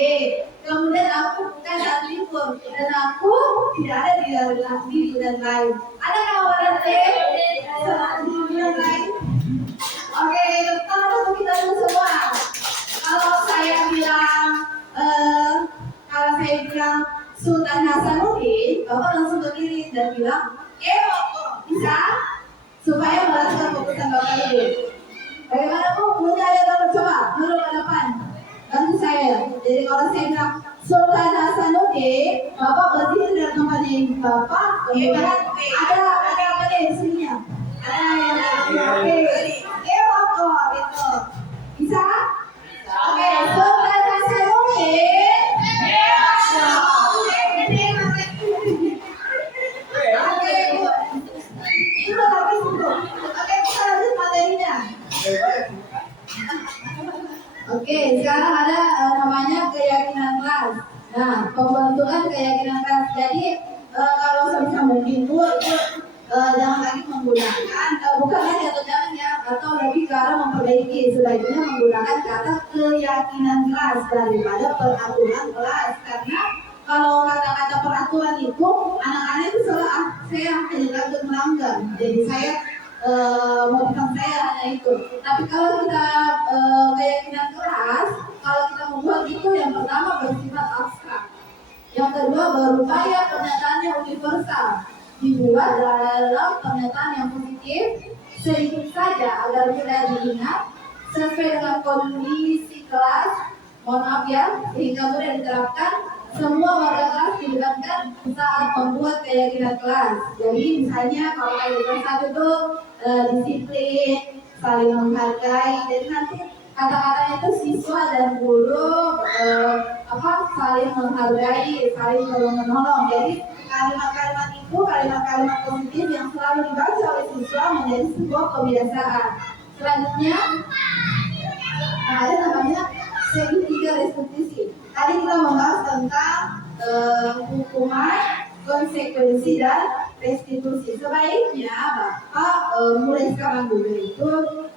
Kemudian aku bukan hari libur dan aku tidak ada di bulan lain. Ada kawan D? Di bulan lain. Oke, tepuk tangan untuk kita semua. Kalau saya bilang Sultan Hasanuddin, Bapak langsung berdiri dan bilang, bisa? Supaya melakukan keputusan Bapak Ibu. Bagaimana Bu? Punya ada nomor coba, dulu ke depan. Bantu saya. Jadi kalau saya bilang Sultan Hasanuddin, Bapak berdiri dari tempatnya Bapak. Kemudian ada apa di sininya? Ada yang oke. Gitu. Bisa? Oke, Sultan Hasanuddin. Oke, sekarang ada namanya keyakinan kelas. Nah, pembentukan keyakinan kelas. Jadi kalau sebisa mungkin Bu itu jangan lagi menggunakan bukan lagi atau jangan ya, atau lebih ke arah memperbaiki, sebaiknya menggunakan kata keyakinan kelas daripada peraturan kelas, karena kalau kata-kata peraturan itu anak-anak itu salah, saya hanya takut melanggar, jadi saya motivasi saya hanya itu. Tapi kalau kita keyakinan keras, kalau kita membuat itu yang pertama bersifat abstrak, yang kedua berupaya pernyataannya universal, dibuat dalam pernyataan yang positif, sedikit saja agar mudah diingat, sesuai dengan kondisi kelas, mohon maaf ya, sehingga mudah diterapkan. Semua warga kelas dilibatkan saat membuat keyakinan kelas. Jadi misalnya kalau kelas satu itu disiplin, saling menghargai. Jadi nanti kata-katanya itu siswa dan guru saling menghargai, saling menolong. Jadi kalimat-kalimat itu kalimat-kalimat positif yang selalu dibaca oleh siswa menjadi sebuah kebiasaan. Selanjutnya ada namanya segitiga restitusi. Tadi kita membahas tentang hukuman, konsekuensi dan restitusi. Sebaiknya Bapak mulai sekarang dulu itu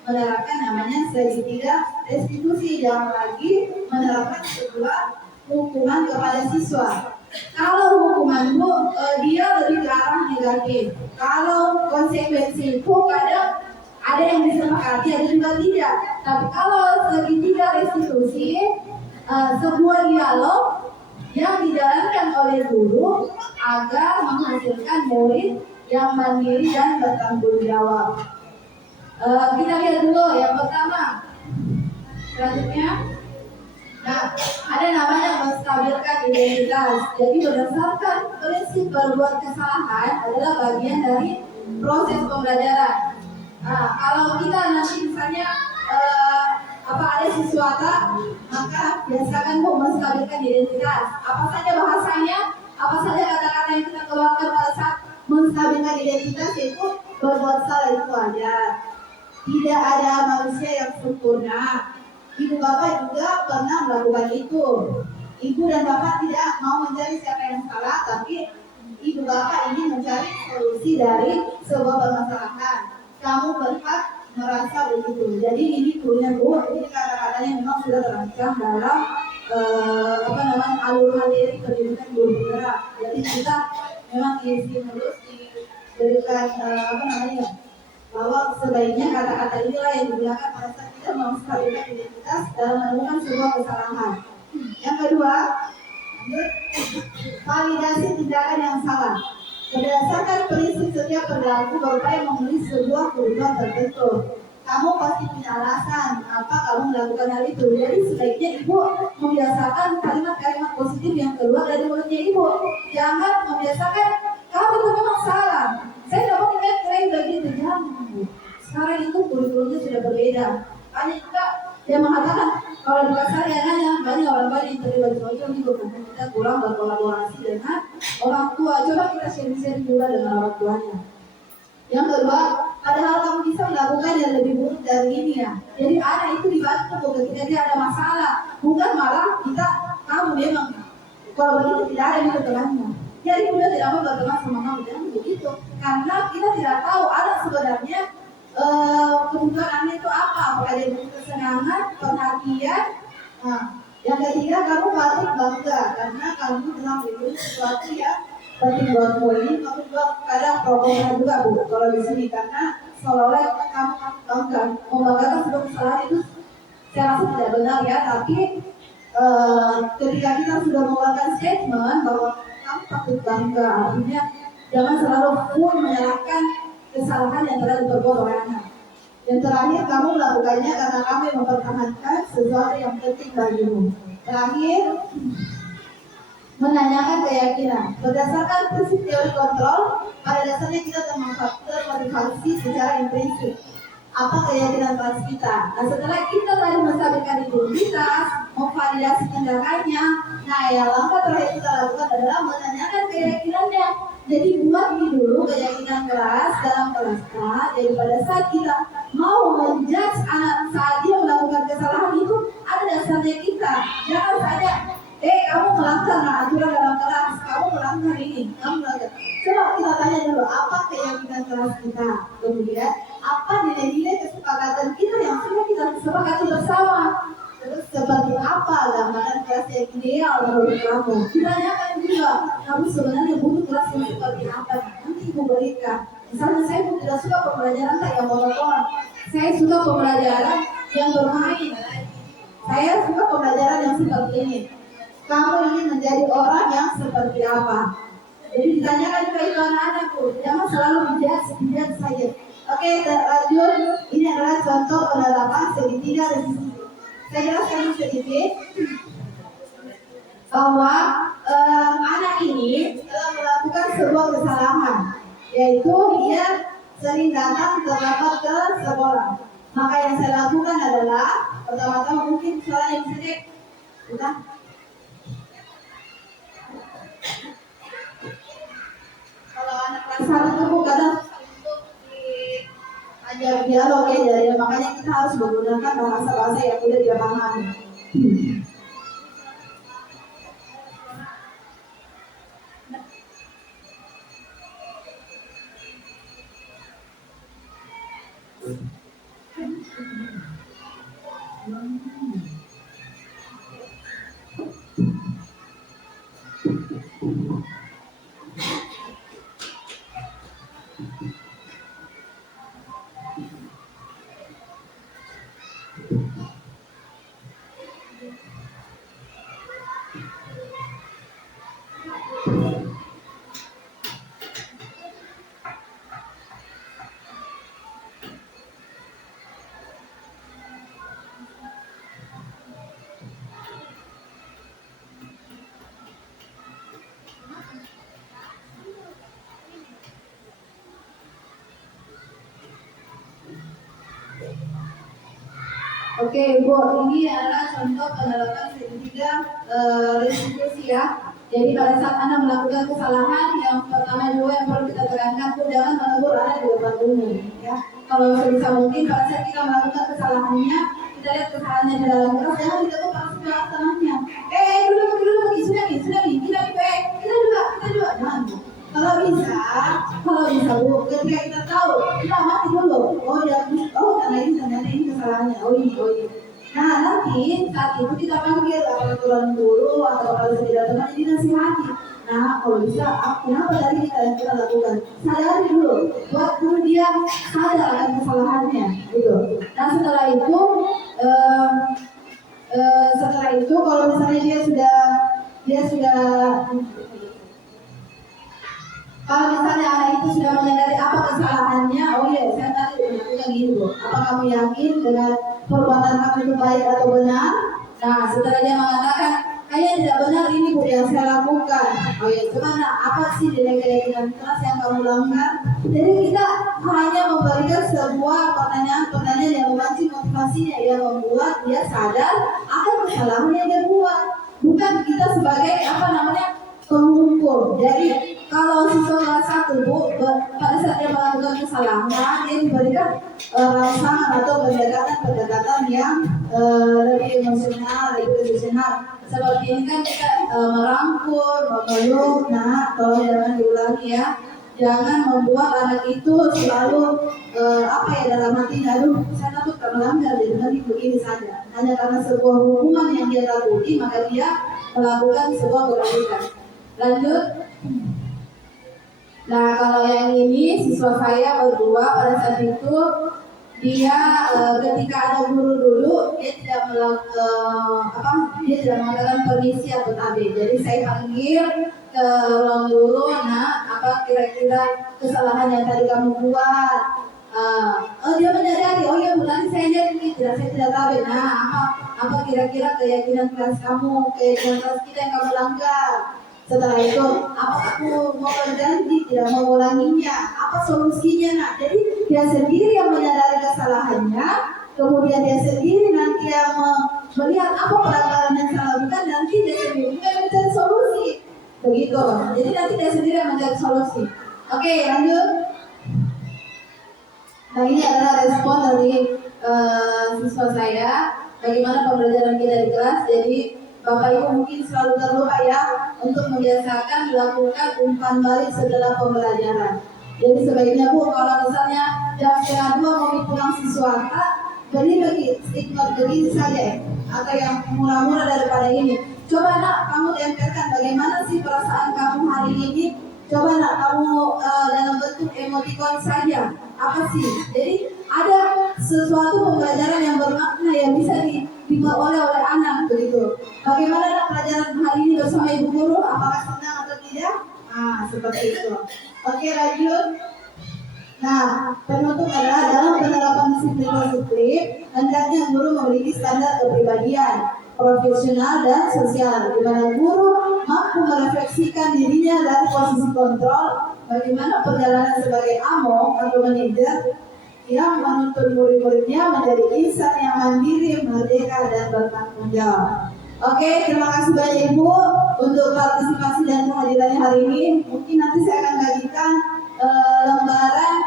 menerapkan namanya segitiga restitusi, jangan lagi menerapkan sebuah hukuman kepada siswa. Kalau hukuman Bu, dia lebih ke arah negatif. Kalau konsekuensi itu kadang ada yang disepakati, ada juga tidak. Tapi kalau segitiga restitusi, sebuah dialog yang dijalankan oleh guru agar menghasilkan murid yang mandiri dan bertanggung jawab. Kita lihat dulu yang pertama. Selanjutnya, nah, ada namanya menstabilkan identitas. Jadi berdasarkan prinsip berbuat kesalahan adalah bagian dari proses pembelajaran. Nah, kalau kita nanti misalnya ada siswata, maka biasakan Bu menstabilkan identitas. Apa saja bahasanya? Apa saja kata-kata yang kita keluarkan pada saat menstabilkan identitas itu berbuat salah itu aja. Tidak ada manusia yang sempurna. Ibu bapak juga pernah melakukan itu. Ibu dan bapak tidak mau mencari siapa yang salah, tapi ibu bapak ingin mencari solusi dari sebuah permasalahan. Kamu berhak merasa begitu. Jadi ini punya Bu, ini kata-katanya memang sudah terancam dalam alur materi pendidikan guru penggerak. Jadi kita memang harus diberikan bahwa sebaiknya kata-kata inilah yang digunakan pada saat kita menstabilkan identitas dalam menemukan sebuah kesalahan. Yang kedua, validasi tindakan yang salah. Berdasarkan prinsip setiap perilaku berupaya memenuhi sebuah kebutuhan tertentu. Kamu pasti punya alasan apa kamu melakukan hal itu. Jadi sebaiknya ibu membiasakan kalimat-kalimat positif yang keluar dari mulutnya ibu. Jangan membiasakan kamu itu memang salah. Saya tidak mau lihat kalian begitu, jangan. Sekarang itu kurikulumnya sudah berbeda. Hanya juga dia mengatakan kalau di pasar ya banyak orang-orang yang terlibat sosial juga karena kita kurang berkolaborasi dengan orang tua. Coba kita sharing-sharing juga dengan orang tuanya. Yang kedua, padahal kamu bisa melakukan yang lebih buruk dari ini ya. Jadi anak itu dibantu ketika dia ada masalah, bukan malah kamu memang kalau begitu tidak ada di temannya. Jadi udah tidak mau berteman sama kamu, jangan begitu. Karena kita tidak tahu anak sebenarnya kebutuhan anak itu apa. Apakah dia butuh kesenangan, perhatian. Nah, yang ketiga kamu patut bangga karena kamu telah memiliki sesuatu yang penting buatmu. Ini kamu juga kadang problemnya juga Bu kalau di sini karena seolah-olah kamu bangga membanggakan sebuah kesalahan itu saya rasa tidak benar ya. Tapi ketika kita sudah mengeluarkan statement bahwa kamu patut bangga, artinya jangan selalu full menyalahkan kesalahan yang telah diperbuat oleh anak. Yang terakhir, kamu melakukannya karena kamu mempertahankan sesuatu yang penting bagimu. Terakhir, menanyakan keyakinan. Berdasarkan prinsip teori kontrol, pada dasarnya kita termotivasi secara intrinsik. Apa keyakinan kelas kita? Nah, setelah kita tadi menstabilkan identitas, memvalidasi tindakannya, nah yang langkah terakhir kita lakukan adalah menanyakan keyakinannya. Jadi buat dulu keyakinan kelas dalam kelas K. Jadi pada saat kita mau menjudge anak saat dia melakukan kesalahan itu ada dasarnya kita. Jangan saja kamu melanggar aturan dalam kelas, kamu melanggar ini, kamu melanggar. Coba kita tanya dulu apa keyakinan kelas kita, kemudian apa nilai-nilai kesepakatan kita yang sudah kita sepakati bersama. Terus seperti apa gambaran kelas yang ideal menurut kamu? Ditanyakan juga, kamu sebenarnya butuh kelas yang seperti apa? Nanti ibu berikan. Misalnya saya tidak suka pembelajaran yang monoton, saya suka pembelajaran yang bermain, saya suka pembelajaran yang seperti ini. Kamu ingin menjadi orang yang seperti apa? Jadi ditanyakan juga itu anak-anakku, jangan selalu dijudge saja. Oke, lanjut. Ini adalah contoh penerapan segitiga resisi. Saya jelaskan sedikit bahwa anak ini telah melakukan sebuah kesalahan, yaitu dia sering datang terlambat ke sekolah. Maka yang saya lakukan adalah pertama-tama mungkin soalnya yang bisa cek, udah. Kalau anak kelas 1 itu kadang untuk diajar dialog ya, jadi makanya kita harus menggunakan bahasa-bahasa yang mudah dia pahami. Oke, Bu, ini adalah contoh penerapan segitiga restitusi ya. Jadi pada saat Anda melakukan kesalahan, yang pertama juga yang perlu kita tekankan itu jangan menegur Anda di depan umum. Ya, kalau sebisa mungkin pada saat kita melakukan kesalahannya, kita lihat kesalahannya di dalam kelas, jangan ditegur pada sebelah tangannya. Dulu, sudah nih, kita juga, jangan. Kalau bisa Bu, ketika kita tahu, kita amati dulu. Karena ini kesalahannya. Oh ini. Nah nanti saat itu kita panggil aturan guru atau kalau tidak teman jadi nasihati. Nah kalau bisa, kenapa tadi kita lakukan? Sadari dulu, buat dulu dia sadar akan kesalahannya, gitu. Nah setelah itu kalau misalnya dia sudah kalau misalnya anak itu sudah menyadari apa kesalahannya, oh iya, saya tadi melakukan gini Bu. Apa kamu yakin dengan perbuatan kamu itu baik atau benar? Nah, setelah dia mengatakan, kayaknya tidak benar ini Bu yang saya lakukan. Oh iya, gimana? Apa sih nilai keyakinan kelas yang kamu langgar? Jadi kita hanya memberikan sebuah pertanyaan yang memancing motivasinya, yang membuat dia sadar akan kesalahan yang dia buat. Bukan kita sebagai penghukum. Jadi kalau siswa kelas 1 Bu, pada saat dia melakukan kesalahan, dia diberikan rangsangan atau pendekatan yang lebih emosional, lebih profesional. Seperti ini kan kita merangkul, memeluk. Nah, kalau jangan diulangi ya. Jangan membuat anak itu selalu dalam hatinya, aduh saya takut melanggar, jadi nanti begini saja. Hanya karena sebuah hukuman yang dia takuti, maka dia melakukan sebuah kewajiban. Lanjut. Nah kalau yang ini siswa saya berdua pada saat itu dia ketika ada guru dulu dia tidak mengatakan permisi atau tabe. Jadi saya panggil ke ruang guru, apa kira-kira kesalahan yang tadi kamu buat? Dia menyadari, oh ya Bu, nanti saya lihat ini saya tidak tabe. Nah apa kira-kira keyakinan kelas kamu, keyakinan kelas kita yang kamu langgar? Setelah itu, apa aku mau berjanji tidak mau ulanginya? Apa solusinya nak? Jadi dia sendiri yang menyadari kesalahannya, kemudian dia sendiri nanti yang melihat apa pelanggaran yang salah lakukan, nanti dia sendiri yang mencari solusi. Begitu. Jadi nanti dia sendiri yang mencari solusi. Oke, lanjut. Nah ini adalah respon dari siswa saya. Bagaimana pembelajaran kita di kelas? Jadi Bapak Ibu mungkin selalu terlupa ya untuk membiasakan melakukan umpan balik setelah pembelajaran. Jadi sebaiknya Bu, kalau misalnya jam 1:30 mau pulang siswa, beri stigma begini saja, atau yang murah-murah daripada ini. Coba nak kamu tempelkan bagaimana sih perasaan kamu hari ini. Coba nak kamu dalam bentuk emoticon saja. Apa sih? Jadi ada sesuatu pembelajaran yang bermakna yang bisa dibawa oleh anak begitu. Bagaimana pelajaran hari ini bersama Ibu Guru? Apakah senang atau tidak? Seperti itu. Oke, lanjut. Nah, penutup adalah dalam penerapan disiplin positif, hendaknya guru memiliki standar kepribadian, profesional dan sosial, di mana guru mampu merefleksikan dirinya dari posisi kontrol, bagaimana perjalanan sebagai amo atau manajer yang menuntun murid-muridnya menjadi insan yang mandiri, merdeka, dan bertanggung jawab. Oke, terima kasih banyak Ibu untuk partisipasi dan kehadirannya hari ini. Mungkin nanti saya akan bagikan lembaran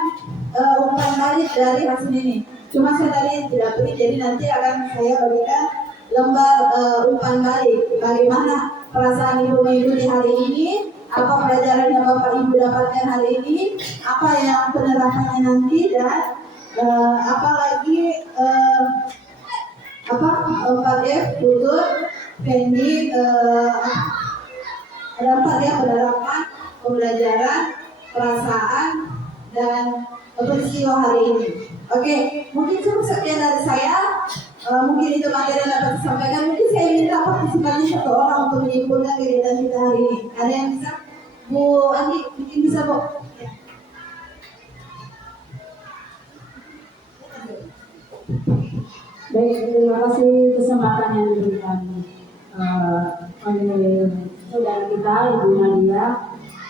umpan balik dari hasil ini. Cuma saya tadi tidak beri, jadi nanti akan saya bagikan lembar umpan balik. Bagaimana perasaan Ibu mengikuti hari ini? Apa pelajaran yang Bapak Ibu dapatkan hari ini? Apa yang penerapannya nanti dan apalagi 4F Putut Fendi ada 4 ya, penerapan, pembelajaran, perasaan dan peristiwa hari ini. Oke, mungkin cukup sekian dari saya. Mungkin itu materi yang dapat disampaikan. Mungkin saya minta partisipasi satu orang untuk menyimpulkan kegiatan kita hari ini. Ada yang bisa? Bu Andi, mungkin bisa Bu? Ya. Baik, terima kasih kesempatan yang diberikan oleh saudara kita Ibu Nadia.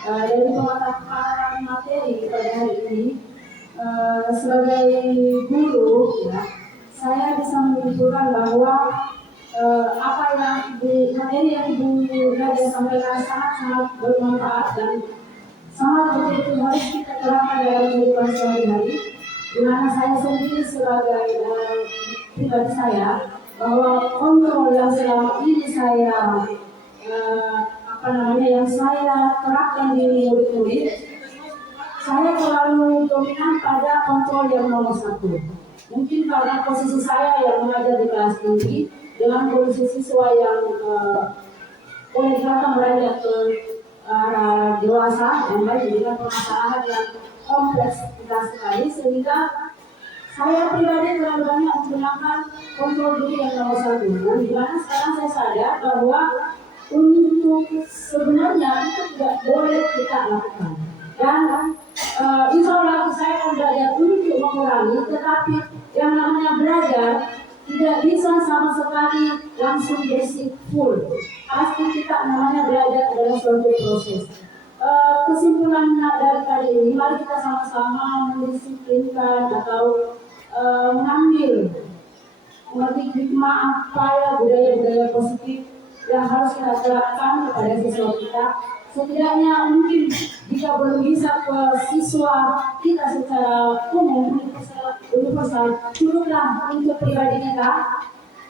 Dari pengetahuan materi pada hari ini, sebagai guru, ya, saya bisa menyimpulkan bahwa apa yang materi yang Ibu Nadia sampaikan sangat-sangat bermanfaat dan sangat betul-betul harus kita terapkan dalam kehidupan sehari-hari. Di mana saya sendiri sebagai pribadi saya bahwa kontrol yang selama ini saya yang saya terapkan di murid-murid, saya terlalu dominan pada kontrol yang nomor satu. Mungkin karena posisi saya yang mengajar di kelas tinggi dengan kondisi siswa yang boleh dikatakan beranjak ke arah dewasa dan dengan permasalahan yang kompleks sekali, sehingga saya pribadi terlalu banyak menggunakan kontrol diri yang nomor satu. Dan di mana sekarang saya sadar bahwa untuk sebenarnya itu tidak boleh kita lakukan. Dan insya Allah saya akan belajar untuk mengurangi, tetapi yang namanya belajar tidak bisa sama sekali langsung basic full. Pasti kita namanya belajar adalah suatu proses. Kesimpulan dari kali ini, mari kita sama-sama mendisiplinkan atau mengambil mengerti hikmah apa ya budaya-budaya positif yang harus kita terapkan kepada siswa kita. Setidaknya mungkin jika belum bisa ke siswa kita secara umum, universal, cukuplah untuk pribadi kita,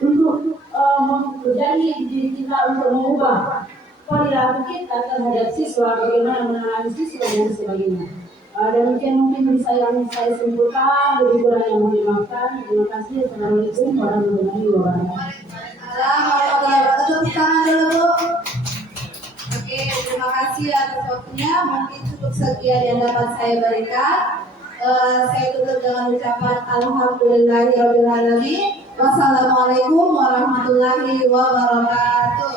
untuk menjadi diri kita untuk mengubah perilaku kita terhadap siswa, bagaimana menangani siswa dan sebagainya. Mungkin bisa yang saya simpulkan, lebih kurang yang mohon dimaafkan. Terima kasih. Assalamualaikum warahmatullahi wabarakatuh. Tepuk tangan dulu, Bu. Oke, terima kasih atas waktunya. Mungkin cukup sekian yang dapat saya berikan. Saya tutup dengan ucapan alhamdulillahirobbilalamin. Wassalamualaikum warahmatullahi wabarakatuh.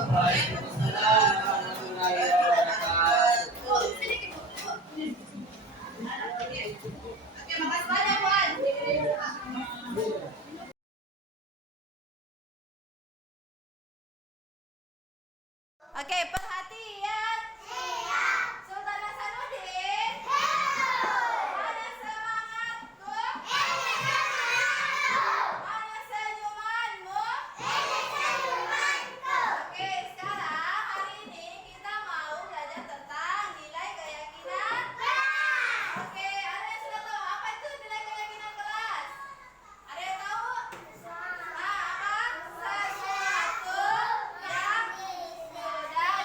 Oke, perhatian. Sultan Hasanuddin. Mana semangatku? Mana senyumanmu? Oke, sekarang hari ini kita mau belajar tentang nilai keyakinan. Oke, ada yang sudah tahu apa itu nilai keyakinan kelas? Ada yang tahu? Apa? Sesuatu yang sudah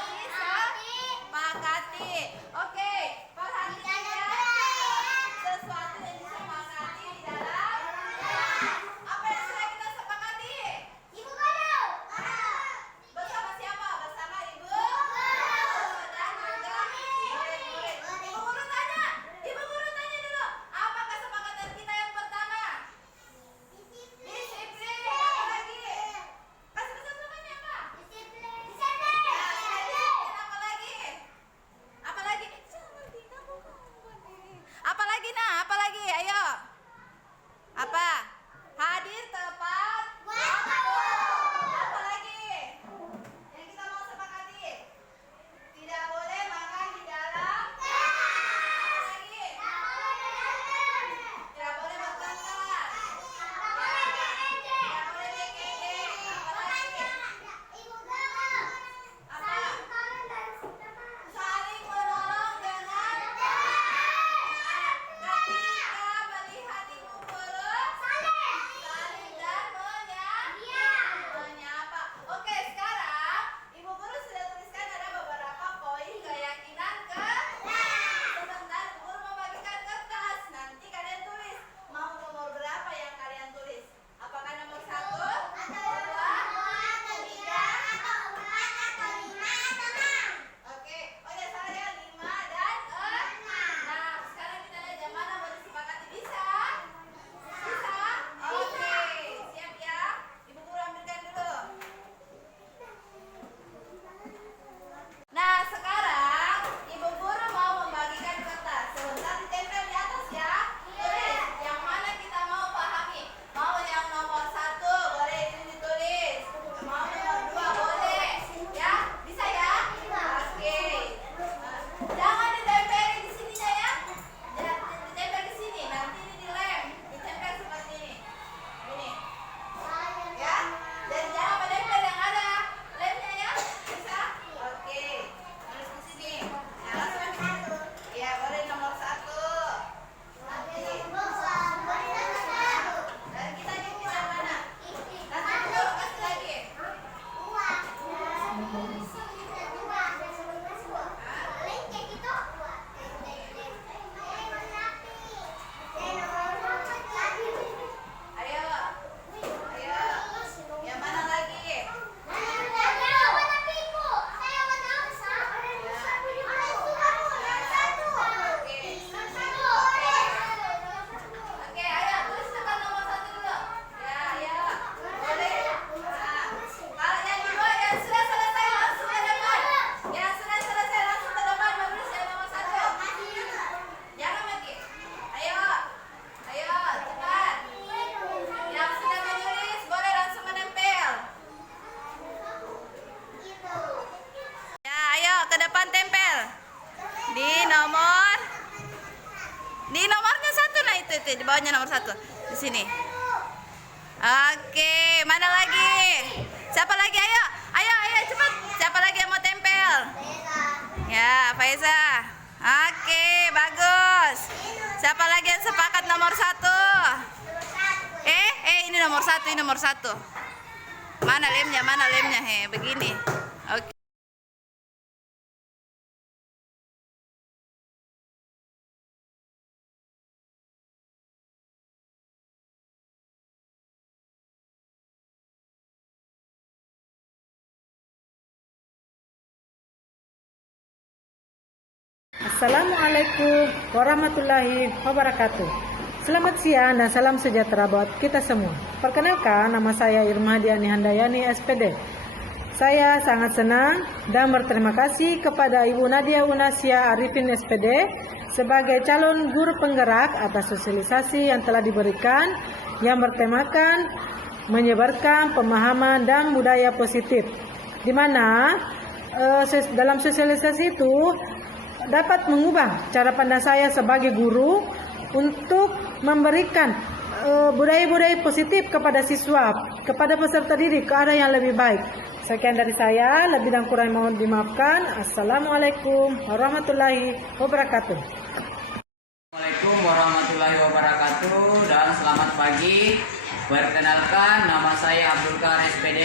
Oke, di bawahnya nomor 1. Di sini. Oke, mana lagi? Siapa lagi? Ayo, ayo, ayo cepat. Siapa lagi yang mau tempel? Ya, Faiza. Oke, bagus. Siapa lagi yang sepakat nomor 1? Ini nomor 1, ini nomor 1. Mana lemnya? Mana lemnya? Begini. Oke. Assalamualaikum warahmatullahi wabarakatuh. Selamat siang dan salam sejahtera buat kita semua. Perkenalkan, nama saya Irma Diani Handayani, SPD. Saya sangat senang dan berterima kasih kepada Ibu Nadia Unasia Arifin, SPD, sebagai calon guru penggerak atas sosialisasi yang telah diberikan yang bertemakan menyebarkan pemahaman dan budaya positif, di mana dalam sosialisasi itu dapat mengubah cara pandang saya sebagai guru untuk memberikan budaya-budaya positif kepada siswa, kepada peserta didik ke arah yang lebih baik. Sekian dari saya, lebih dan kurang mohon dimaafkan. Assalamualaikum warahmatullahi wabarakatuh. Assalamualaikum warahmatullahi wabarakatuh dan selamat pagi. Perkenalkan, nama saya Abdul Kahar, SPD.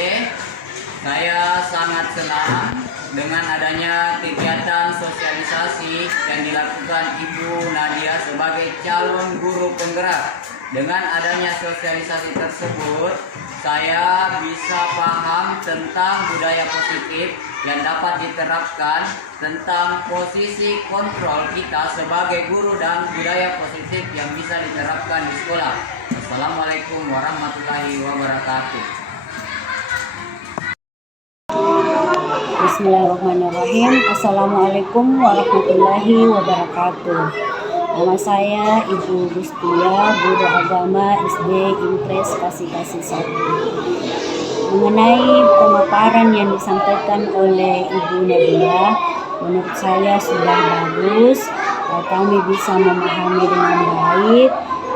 Saya sangat senang dengan adanya kegiatan sosialisasi yang dilakukan Ibu Nadia sebagai calon guru penggerak. Dengan adanya sosialisasi tersebut, saya bisa paham tentang budaya positif yang dapat diterapkan tentang posisi kontrol kita sebagai guru dan budaya positif yang bisa diterapkan di sekolah. Assalamualaikum warahmatullahi wabarakatuh. Bismillahirrahmanirrahim. Assalamualaikum warahmatullahi wabarakatuh. Nama saya Ibu Gustia, guru agama SD Impres Kasih-Kasih 1. Mengenai pemaparan yang disampaikan oleh Ibu Nadia, menurut saya sudah bagus. Kami bisa memahami dengan baik.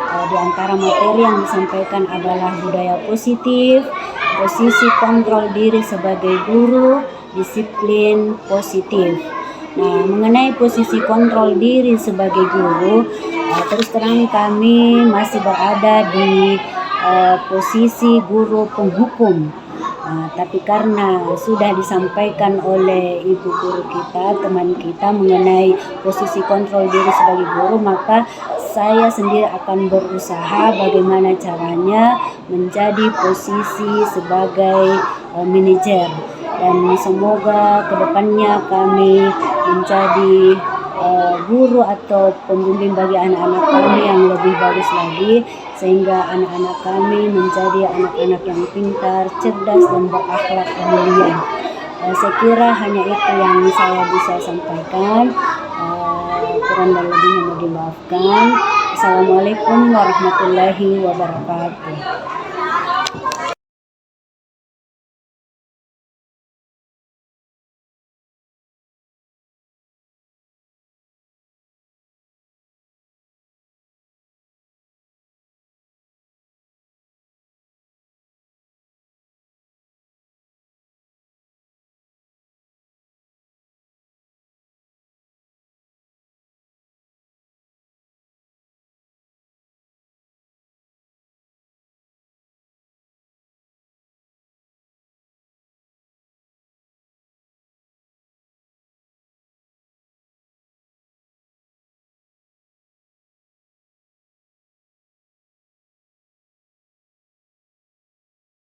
Di antara materi yang disampaikan adalah budaya positif, posisi kontrol diri sebagai guru, disiplin positif. Nah, mengenai posisi kontrol diri sebagai guru, terus terang kami masih berada di posisi guru penghukum. Tapi karena sudah disampaikan oleh ibu guru kita, teman kita mengenai posisi kontrol diri sebagai guru, maka saya sendiri akan berusaha bagaimana caranya menjadi posisi sebagai manajer. Dan semoga kedepannya kami menjadi guru atau pembimbing bagi anak-anak kami yang lebih bagus lagi, sehingga anak-anak kami menjadi anak-anak yang pintar, cerdas, dan berakhlak mulia. Saya kira hanya itu yang saya bisa sampaikan. Kurang dan lebihnya mohon dimaafkan. Assalamualaikum warahmatullahi wabarakatuh.